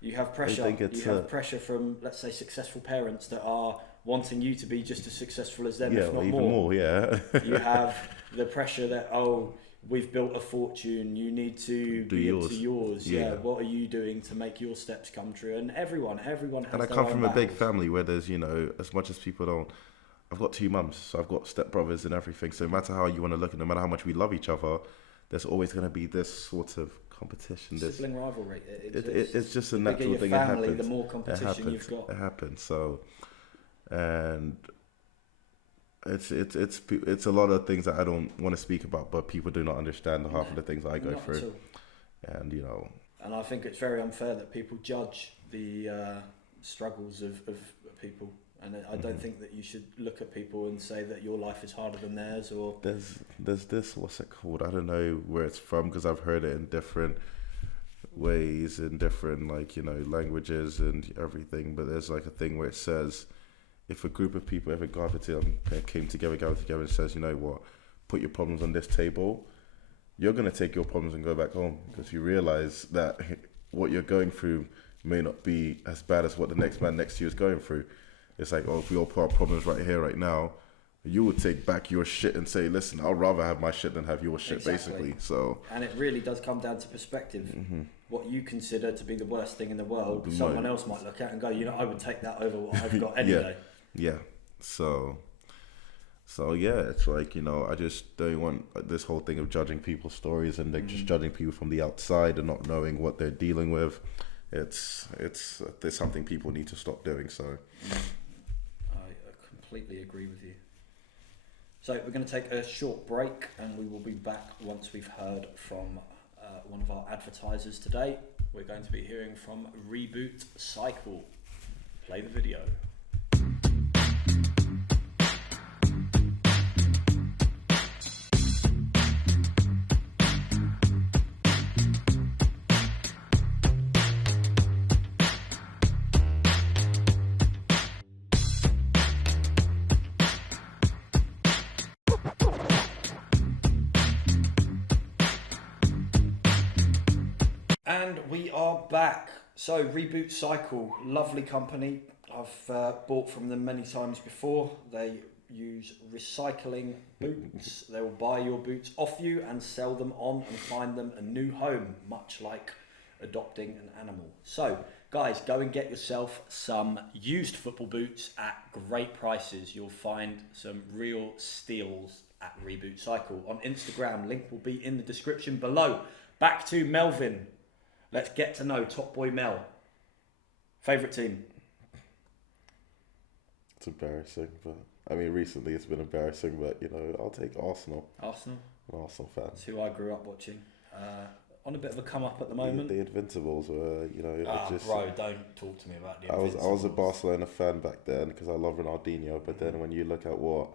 You have pressure. think it's You have pressure from, let's say, successful parents that are wanting you to be just as successful as them, Yeah, if not even more. Yeah. You have the pressure that, we've built a fortune, you need to Do be yours. into yours. Yeah. Yeah. What are you doing to make your steps come true? And everyone has And I their come own from a big battles. family where there's, as much as people don't, I've got 2 mums, so I've got stepbrothers and everything. So no matter how you want to look, and no matter how much we love each other, there's always going to be this sort of competition. Sibling rivalry. It's just a The bigger natural your thing. family, It happens. the more competition you've got. It happens. So, and it's a lot of things that I don't want to speak about, but people do not understand the half of the things that I go Not at through. all. And And I think it's very unfair that people judge the struggles of people. And I don't think that you should look at people and say that your life is harder than theirs, or there's this, what's it called? I don't know where it's from, because I've heard it in different ways, in different languages and everything. But there's like a thing where it says, if a group of people, if a gathered came together, and says, you know what, put your problems on this table, you're going to take your problems and go back home, because you realize that what you're going through may not be as bad as what the next man next to you is going through. It's like, if we all put our problems right here, right now, you would take back your shit and say, listen, I'd rather have my shit than have your shit, basically. So, and it really does come down to perspective. What you consider to be the worst thing in the world, someone else might look at and go, I would take that over what I've got any day. Yeah. So yeah, it's like, I just don't want this whole thing of judging people's stories and like just judging people from the outside and not knowing what they're dealing with. There's something people need to stop doing. So I completely agree with you. So we're going to take a short break and we will be back once we've heard from one of our advertisers today. We're going to be hearing from Reboot Cycle. Play the video. And we are back. So Reboot Cycle, lovely company. I've bought from them many times before. They use recycling boots. They will buy your boots off you and sell them on and find them a new home, much like adopting an animal. So guys, go and get yourself some used football boots at great prices. You'll find some real steals at Reboot Cycle. On Instagram, link will be in the description below. Back to Melvin. Let's get to know Top Boy Mel. Favourite team? it's embarrassing, but I mean, recently it's been embarrassing, but I'll take Arsenal. Arsenal? I'm an Arsenal fan. That's who I grew up watching. On a bit of a come up at the moment. The Invincibles were, bro, don't talk to me about the I Invincibles. was a Barcelona fan back then because I love Ronaldinho, but then when you look at what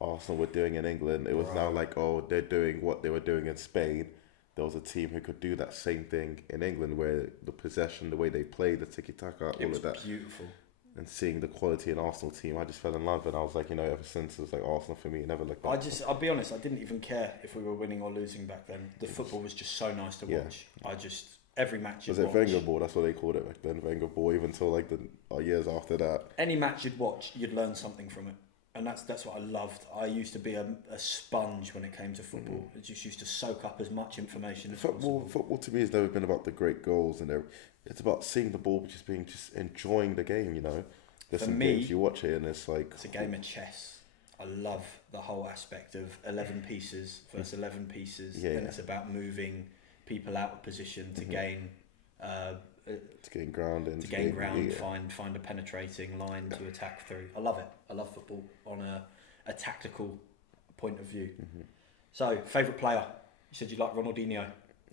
Arsenal were doing in England, it was now like, oh, they're doing what they were doing in Spain. There was a team who could do that same thing in England, where the possession, the way they play, the tiki-taka, all of that. Beautiful. And seeing the quality in Arsenal team, I just fell in love, and I was like, ever since it was like Arsenal for me, it never looked back. I'll be honest, I didn't even care if we were winning or losing back then. The football was just so nice to watch. Every match you'd watch. Was it Wenger ball? That's what they called it back then, Wenger ball, even until like the years after that. Any match you'd watch, you'd learn something from it. And that's what I loved. I used to be a sponge when it came to football. I just used to soak up as much information as possible. Football to me has never been about the great goals, and it's about seeing the ball, just enjoying the game. There's some games you watch it and it's like it's a game of chess. I love the whole aspect of 11 pieces versus 11 pieces, and it's about moving people out of position to gain. To gain ground and find a penetrating line to attack through. I love it. I love football on a tactical point of view. So, favourite player? You said you like Ronaldinho.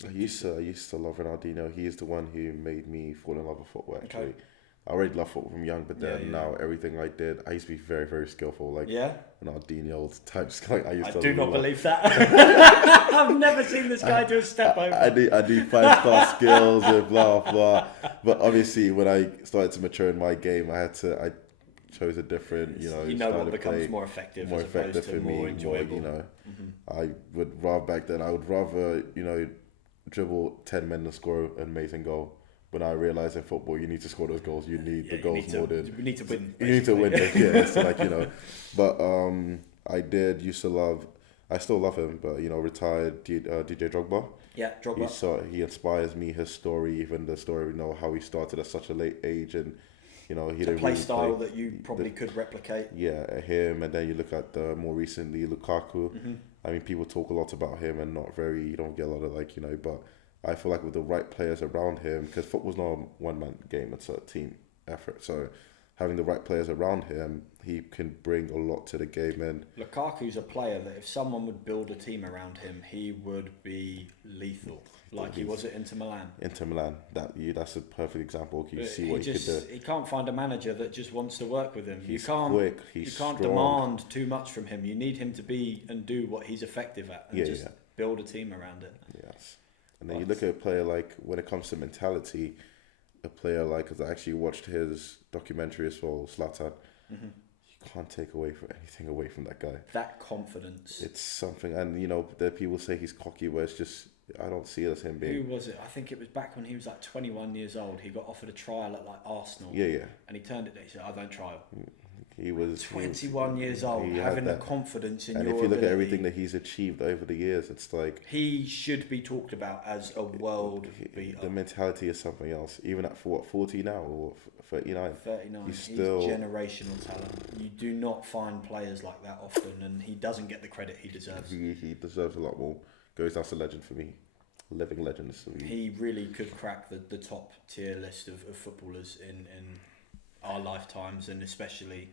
I used to love Ronaldinho. He is the one who made me fall in love with football. Actually, okay. I already loved football from young, but then now everything I did, I used to be very, very skillful. Like Ronaldinho types. Like I do not believe that. I've never seen this guy do a step over. I do 5-star skills and blah blah. But obviously, when I started to mature in my game, I chose a different, what becomes more effective for me, more enjoyable. I would rather dribble 10 men and score an amazing goal. When I realised in football, you need to score those goals. You need the goals more than... You need to win. You need to win. So But I still love him, but, retired DJ Drogba. Yeah, Drogba. He inspires me, his story, even the story, how he started at such a late age, and, he didn't play style that you probably could replicate. Yeah, him, and then you look at more recently, Lukaku. I mean, people talk a lot about him and you don't get a lot of, but... I feel like with the right players around him, because football's not a one-man game, it's a team effort. So having the right players around him, he can bring a lot to the game. And Lukaku's a player that if someone would build a team around him, he would be lethal. Like he was at Inter Milan. Inter Milan, that's a perfect example. You see what he could do. He can't find a manager that just wants to work with him. He's quick, you can't demand too much from him. You need him to be and do what he's effective at, and build a team around it. Yes. And then you look at a player like, when it comes to mentality, a player like, because I actually watched his documentary as well, Zlatan. You can't take anything away from that guy. That confidence. It's something, and there people say he's cocky, where it's just, I don't see it as him being. Who was it? I think it was back when he was like 21 years old. He got offered a trial at like Arsenal. Yeah. And he turned it down. He said, I don't trial. He was 21 years old, having the confidence in your And if you look ability, at everything that he's achieved over the years, it's like... he should be talked about as a world beater. The mentality is something else. Even at, 40 now, or 39? 39. He's still... generational talent. You do not find players like that often, and he doesn't get the credit he deserves. He deserves a lot more. Goes down as a legend for me. Living legend. He really could crack the top tier list of footballers in our lifetimes, and especially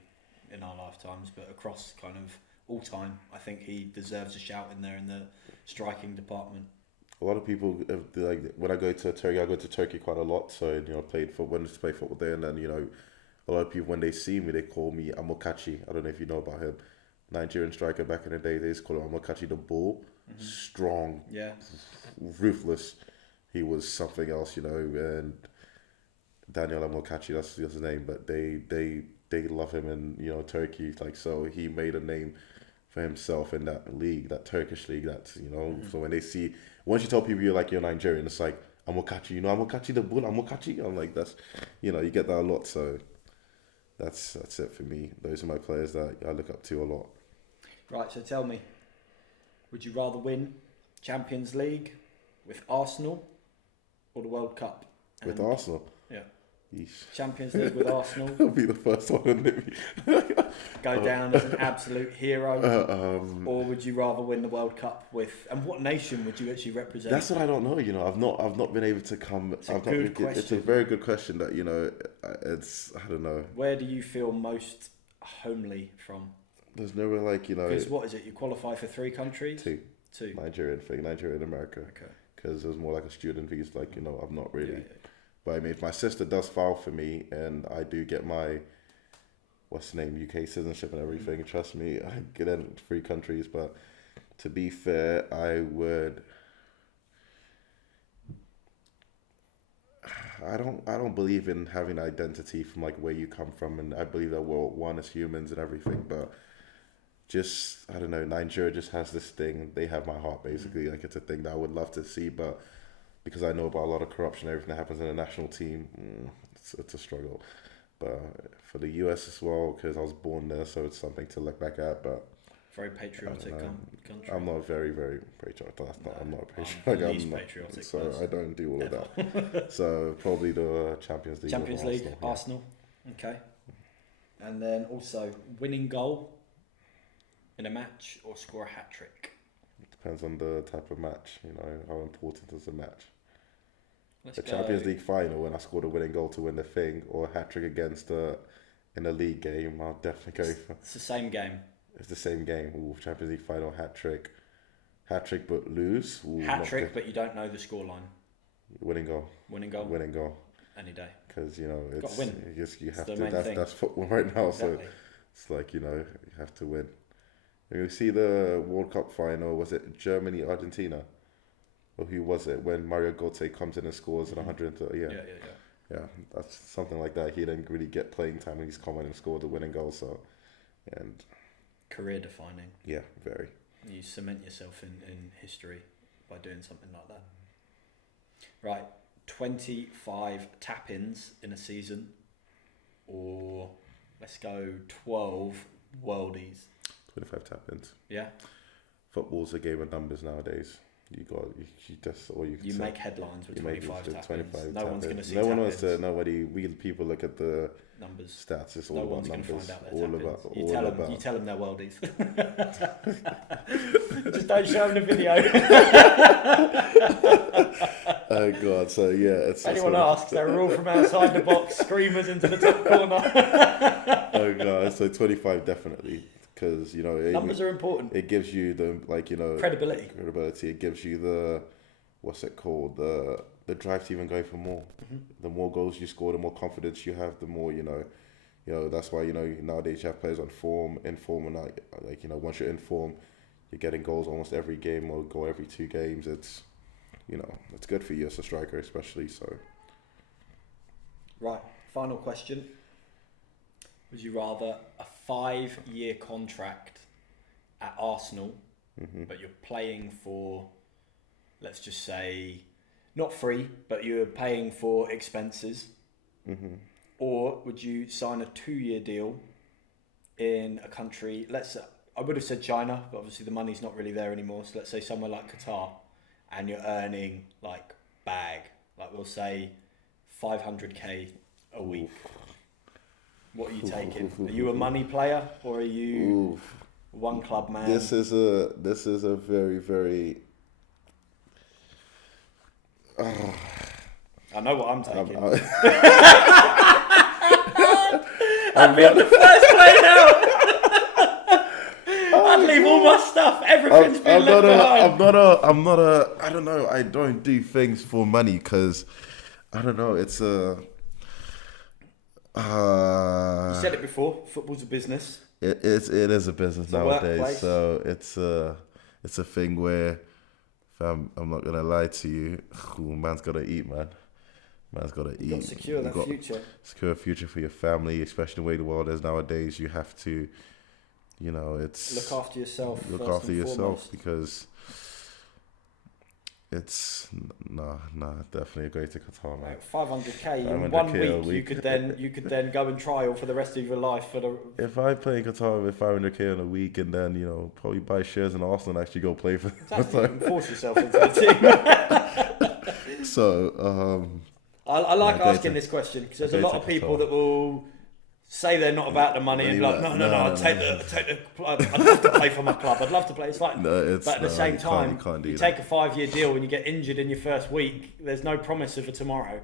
in our lifetimes, but across kind of all time. I think he deserves a shout in there in the striking department. A lot of people, like, when I go to Turkey quite a lot, so, you know, when I play football there, and then, you know, a lot of people, when they see me, they call me Amokachi. I don't know if you know about him. Nigerian striker back in the day, they used to call him Amokachi the Bull. Mm-hmm. Strong, ruthless. He was something else, you know, and Daniel Amokachi, that's his name, but they love him in, you know, Turkey, like, so he made a name for himself in that league, that Turkish league, that, you know, so when they see, once you tell people you're Nigerian, it's like, Amokachi, you know, Amokachi the Bull, Amokachi, I'm like, that's, you know, you get that a lot, so that's it for me. Those are my players that I look up to a lot. Right, so tell me, would you rather win Champions League with Arsenal or the World Cup? With Arsenal? Yeah. Yeesh. Champions League with Arsenal. That'll be the first one, wouldn't it? Go down as an absolute hero. Or would you rather win the World Cup with... And what nation would you actually represent? That's what I don't know, you know. I've not been able to come... It's a very good question that, you know, it's... I don't know. Where do you feel most homely from? There's nowhere like, you know... Because what is it? You qualify for 3 countries? 2. Nigeria and America. Okay. Because it was more like a student visa, like, you know, I've not really... Yeah. But I mean, if my sister does file for me and I do get my, what's the name, UK citizenship and everything, trust me, I get in 3 countries. But to be fair, I don't believe in having identity from like where you come from, and I believe that we're one as humans and everything. But just, I don't know, Nigeria just has this thing. They have my heart, basically. Like, it's a thing that I would love to see, but because I know about a lot of corruption and everything that happens in the national team, it's a struggle. But for the US as well, because I was born there, so it's something to look back at. But very patriotic country. I'm not very, very patriotic. I'm not patriotic. Patriotic. So I don't do all of that. So probably the Champions League. Champions League, Arsenal. Okay. And then also winning goal in a match or score a hat trick. Depends on the type of match, you know, how important is the match. The Champions League final, when I scored a winning goal to win the thing, or a hat trick in a league game, I'll definitely go for. It's the same game. It's the same game. Ooh, Champions League final, hat trick but lose. Ooh, hat trick, but you don't know the scoreline. Winning goal. Any day. Because, you know, got to win. You have to. That's football right now. Exactly. So it's like, you know, you have to win. You see the World Cup final, was it Germany, Argentina? Or who was it? When Mario Götze comes in and scores in 130. Yeah, that's something like that. He didn't really get playing time and he's come in and scored the winning goal. So, and career defining. Yeah, very. You cement yourself in history by doing something like that. Right, 25 tap-ins in a season, or let's go 12 worldies. 25 tap-ins. Yeah. Football's a game of numbers nowadays. You make headlines with 25 tap-ins. No one's going to see tap-ins. No one wants to. Nobody. We people look at the numbers. Stats. It's all about numbers. You tell them they're worldies. Just don't show them the video. Oh God! So yeah, it's. Anyone asks, they're all from outside the box, screamers into the top corner. Oh God! So 25 definitely. Because, you know, numbers are important. It gives you the, like, you know, credibility. It gives you the, what's it called, the drive to even go for more. Mm-hmm. The more goals you score, the more confidence you have, the more, you know, that's why, you know, nowadays you have players on in form, and like, you know, once you're in form, you're getting goals almost every game or goal every 2 games. It's, you know, it's good for you as a striker, especially. So. Right. Final question. Would you rather a 5-year contract at Arsenal, but you're playing for, let's just say, not free, but you're paying for expenses? Or would you sign a 2-year deal in a country, I would have said China, but obviously the money's not really there anymore. So let's say somewhere like Qatar, and you're earning like we'll say 500k a week. What are you taking? Are you a money player or are you one club man? This is a very, very. I know what I'm taking. I'd be on the first plane out. I'd leave all my stuff. Everything's been left behind. I don't know. I don't do things for money because, I don't know. It's a. You said it before. Football's a business. It is a business nowadays. So it's a thing where, fam, I'm not gonna lie to you. Man's gotta eat, man. Man's gotta eat. You've got to secure that future. Secure a future for your family, especially the way the world is nowadays. You have to, it's look after yourself. Look after yourself because it's definitely a great to Qatar, man. 500k in 1 week. You could then go and trial for the rest of your life If I play in Qatar with 500k in a week and then probably buy shares in Arsenal and actually go play for them. Force yourself into the team. So I like asking this question because there's a lot of people that will say they're not about the money and be like, no, I'd love to play for my club. I'd love to play. It's like, but at the same time, you take a 5-year deal and you get injured in your first week. There's no promise of a tomorrow.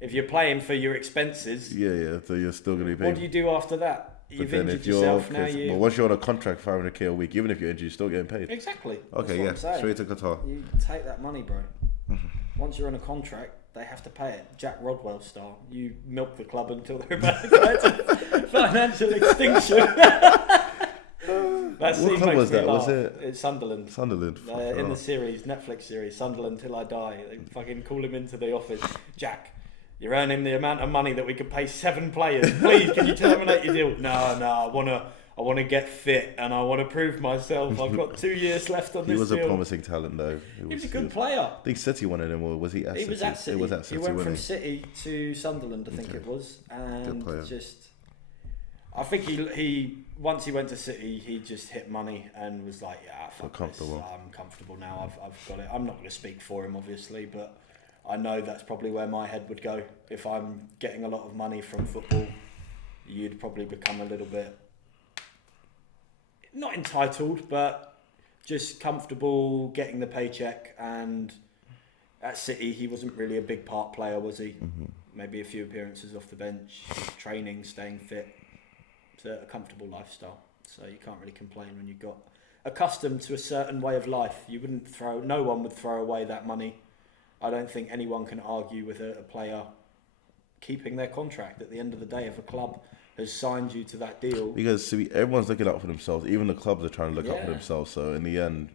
If you're playing for your expenses, so you're still going to be paid. What do you do after that? You've injured yourself now. But once you're on a contract, 500k a week, even if you're injured, you're still getting paid. Exactly. Okay, yeah, straight to Qatar. You take that money, bro. Once you're on a contract, they have to pay it. Jack Rodwell style. You milk the club until they're about to go to financial extinction. That what club was that? Was it? It's Sunderland. Sunderland. In the series, Netflix series, Sunderland Till I Die. They fucking call him into the office. Jack, you're earning the amount of money that we could pay 7 players. Please, can you terminate your deal? No, I want to get fit and I want to prove myself. I've got 2 years left on this deal. He was a promising talent, though. He was a good player. I think City wanted him, or was he at City? He was at City. It was at City. He went from City to Sunderland, I think it was. And I think he once he went to City, he just hit money and was like, yeah, fuck this. I'm comfortable now. I've got it. I'm not going to speak for him, obviously, but I know that's probably where my head would go. If I'm getting a lot of money from football, you'd probably become a little bit not entitled, but just comfortable getting the paycheck. And at City, he wasn't really a big part player, was he? Mm-hmm. Maybe a few appearances off the bench, training, staying fit. It's a comfortable lifestyle, so you can't really complain when you got accustomed to a certain way of life. No one would throw away that money. I don't think anyone can argue with a player keeping their contract at the end of the day if a club has signed you to that deal. Because everyone's looking out for themselves. Even the clubs are trying to look out for themselves. So in the end,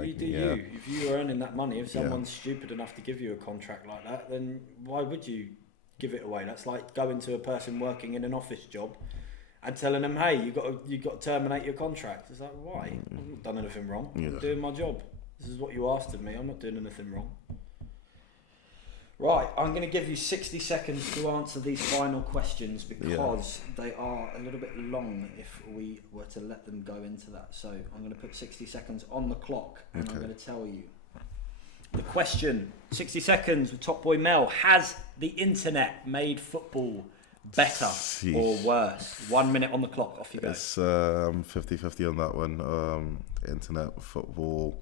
you do you. If you're earning that money, if someone's stupid enough to give you a contract like that, then why would you give it away? That's like going to a person working in an office job and telling them, hey, you got to terminate your contract. It's like, why? I've not done anything wrong. I'm doing my job. This is what you asked of me. I'm not doing anything wrong. Right, I'm going to give you 60 seconds to answer these final questions because they are a little bit long if we were to let them go into that. So I'm going to put 60 seconds on the clock and I'm going to tell you. The question, 60 seconds with Top Boy Mel. Has the internet made football better or worse? 1 minute on the clock, off you go. It's 50-50 on that one. Internet, football...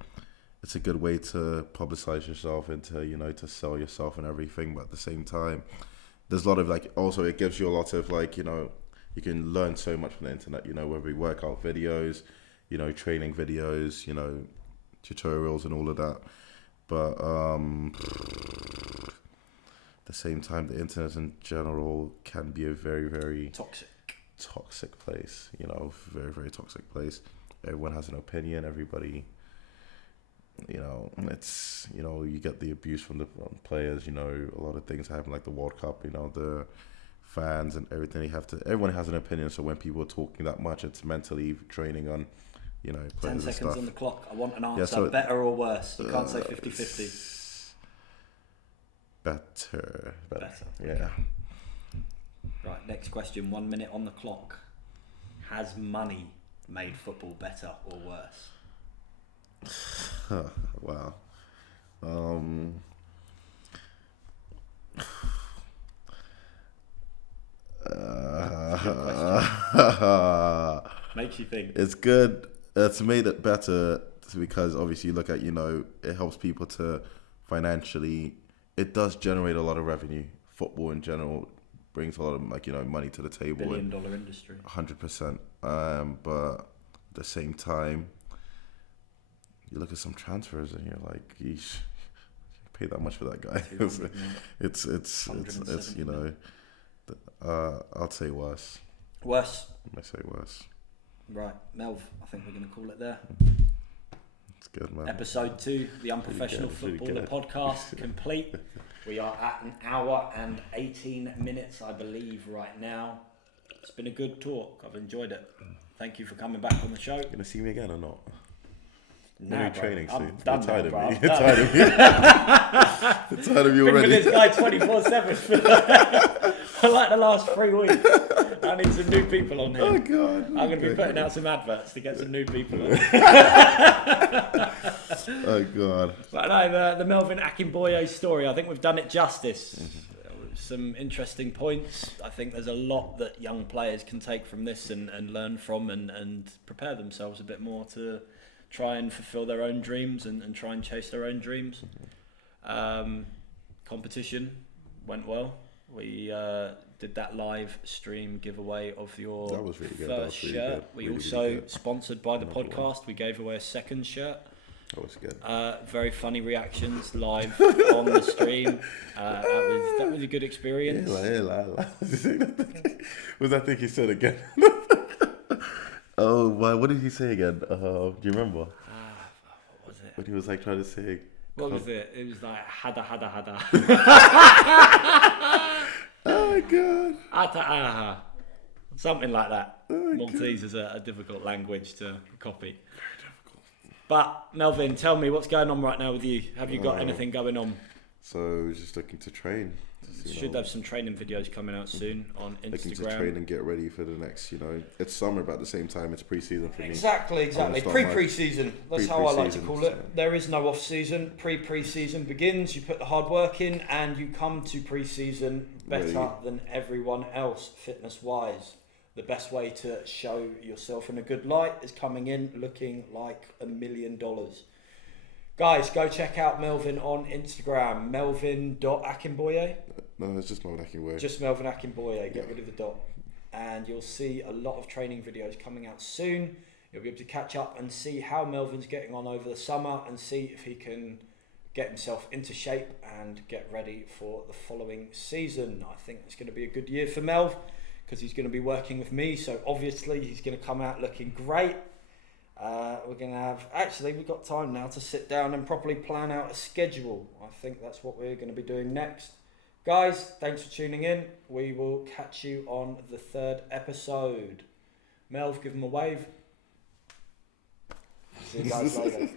It's a good way to publicize yourself and to sell yourself and everything. But at the same time, there's a lot of also it gives you a lot of you can learn so much from the internet, whether we workout videos, training videos, tutorials and all of that. But at the same time, the internet in general can be a very, very toxic place, very, very toxic place. Everyone has an opinion, everybody... it's you get the abuse from the players. A lot of things happen, like the World Cup. The fans and everything. Everyone has an opinion. So when people are talking that much, it's mentally training on, 10 seconds on the clock. I want an answer. Better or worse? You can't say 50-50. Better. Yeah. Right. Next question. 1 minute on the clock. Has money made football better or worse? Wow. Makes you think. It's good. It's made it better because obviously you look at, it helps people to financially. It does generate a lot of revenue. Football in general brings a lot of money to the table. $1 billion industry. 100%. But at the same time, you look at some transfers and you're like, yeesh, pay that much for that guy. it's I'd say worse. Worse. I say worse. Right, Melv, I think we're going to call it there. It's good, man. Episode 2, the Unprofessional Footballer Podcast, complete. We are at 1 hour and 18 minutes, I believe, right now. It's been a good talk. I've enjoyed it. Thank you for coming back on the show. You going to see me again or not? Nah, training I'm soon. done You're tired now, of me. bro. You're tired of me. You're tired of me Been already. with this guy 24/7 for like the last 3 weeks. I need some new people on here. Oh, God. I'm going to be putting out some adverts to get some new people on. Oh, God. But no, the Melvin Akingboye story, I think we've done it justice. Some interesting points. I think there's a lot that young players can take from this and learn from and prepare themselves a bit more to try and fulfill their own dreams and try and chase their own dreams. Competition went well. We did that live stream giveaway of your first shirt. We also, sponsored by the podcast, we gave away a second shirt. That was good. Very funny reactions live on the stream. That was a good experience. Was that thing he said again? Oh, what did he say again? Do you remember? What was it? When he was like trying to say. What was it? It was like hada. Oh, God. Ata. Something like that. Oh, Maltese is a difficult language to copy. But Melvin, tell me what's going on right now with you. Have you got anything going on? So just looking to train. Should have some training videos coming out soon on Instagram. Looking to train and get ready for the next, it's summer, but at the same time it's pre-season for me. Exactly. Pre-season. That's how I like to call it. There is no off-season. Pre-season begins. You put the hard work in and you come to pre-season better than everyone else, fitness-wise. The best way to show yourself in a good light is coming in looking like $1 million. Guys, go check out Melvin on Instagram, melvin.akingboye. No, it's just Melvin Akingboye. Just Melvin Akingboye, get rid of the dot. And you'll see a lot of training videos coming out soon. You'll be able to catch up and see how Melvin's getting on over the summer and see if he can get himself into shape and get ready for the following season. I think it's going to be a good year for Melv because he's going to be working with me, so obviously he's going to come out looking great. We're going to have... Actually, we've got time now to sit down and properly plan out a schedule. I think that's what we're going to be doing next. Guys, thanks for tuning in. We will catch you on the 3rd episode. Melv, give him a wave. See you guys later.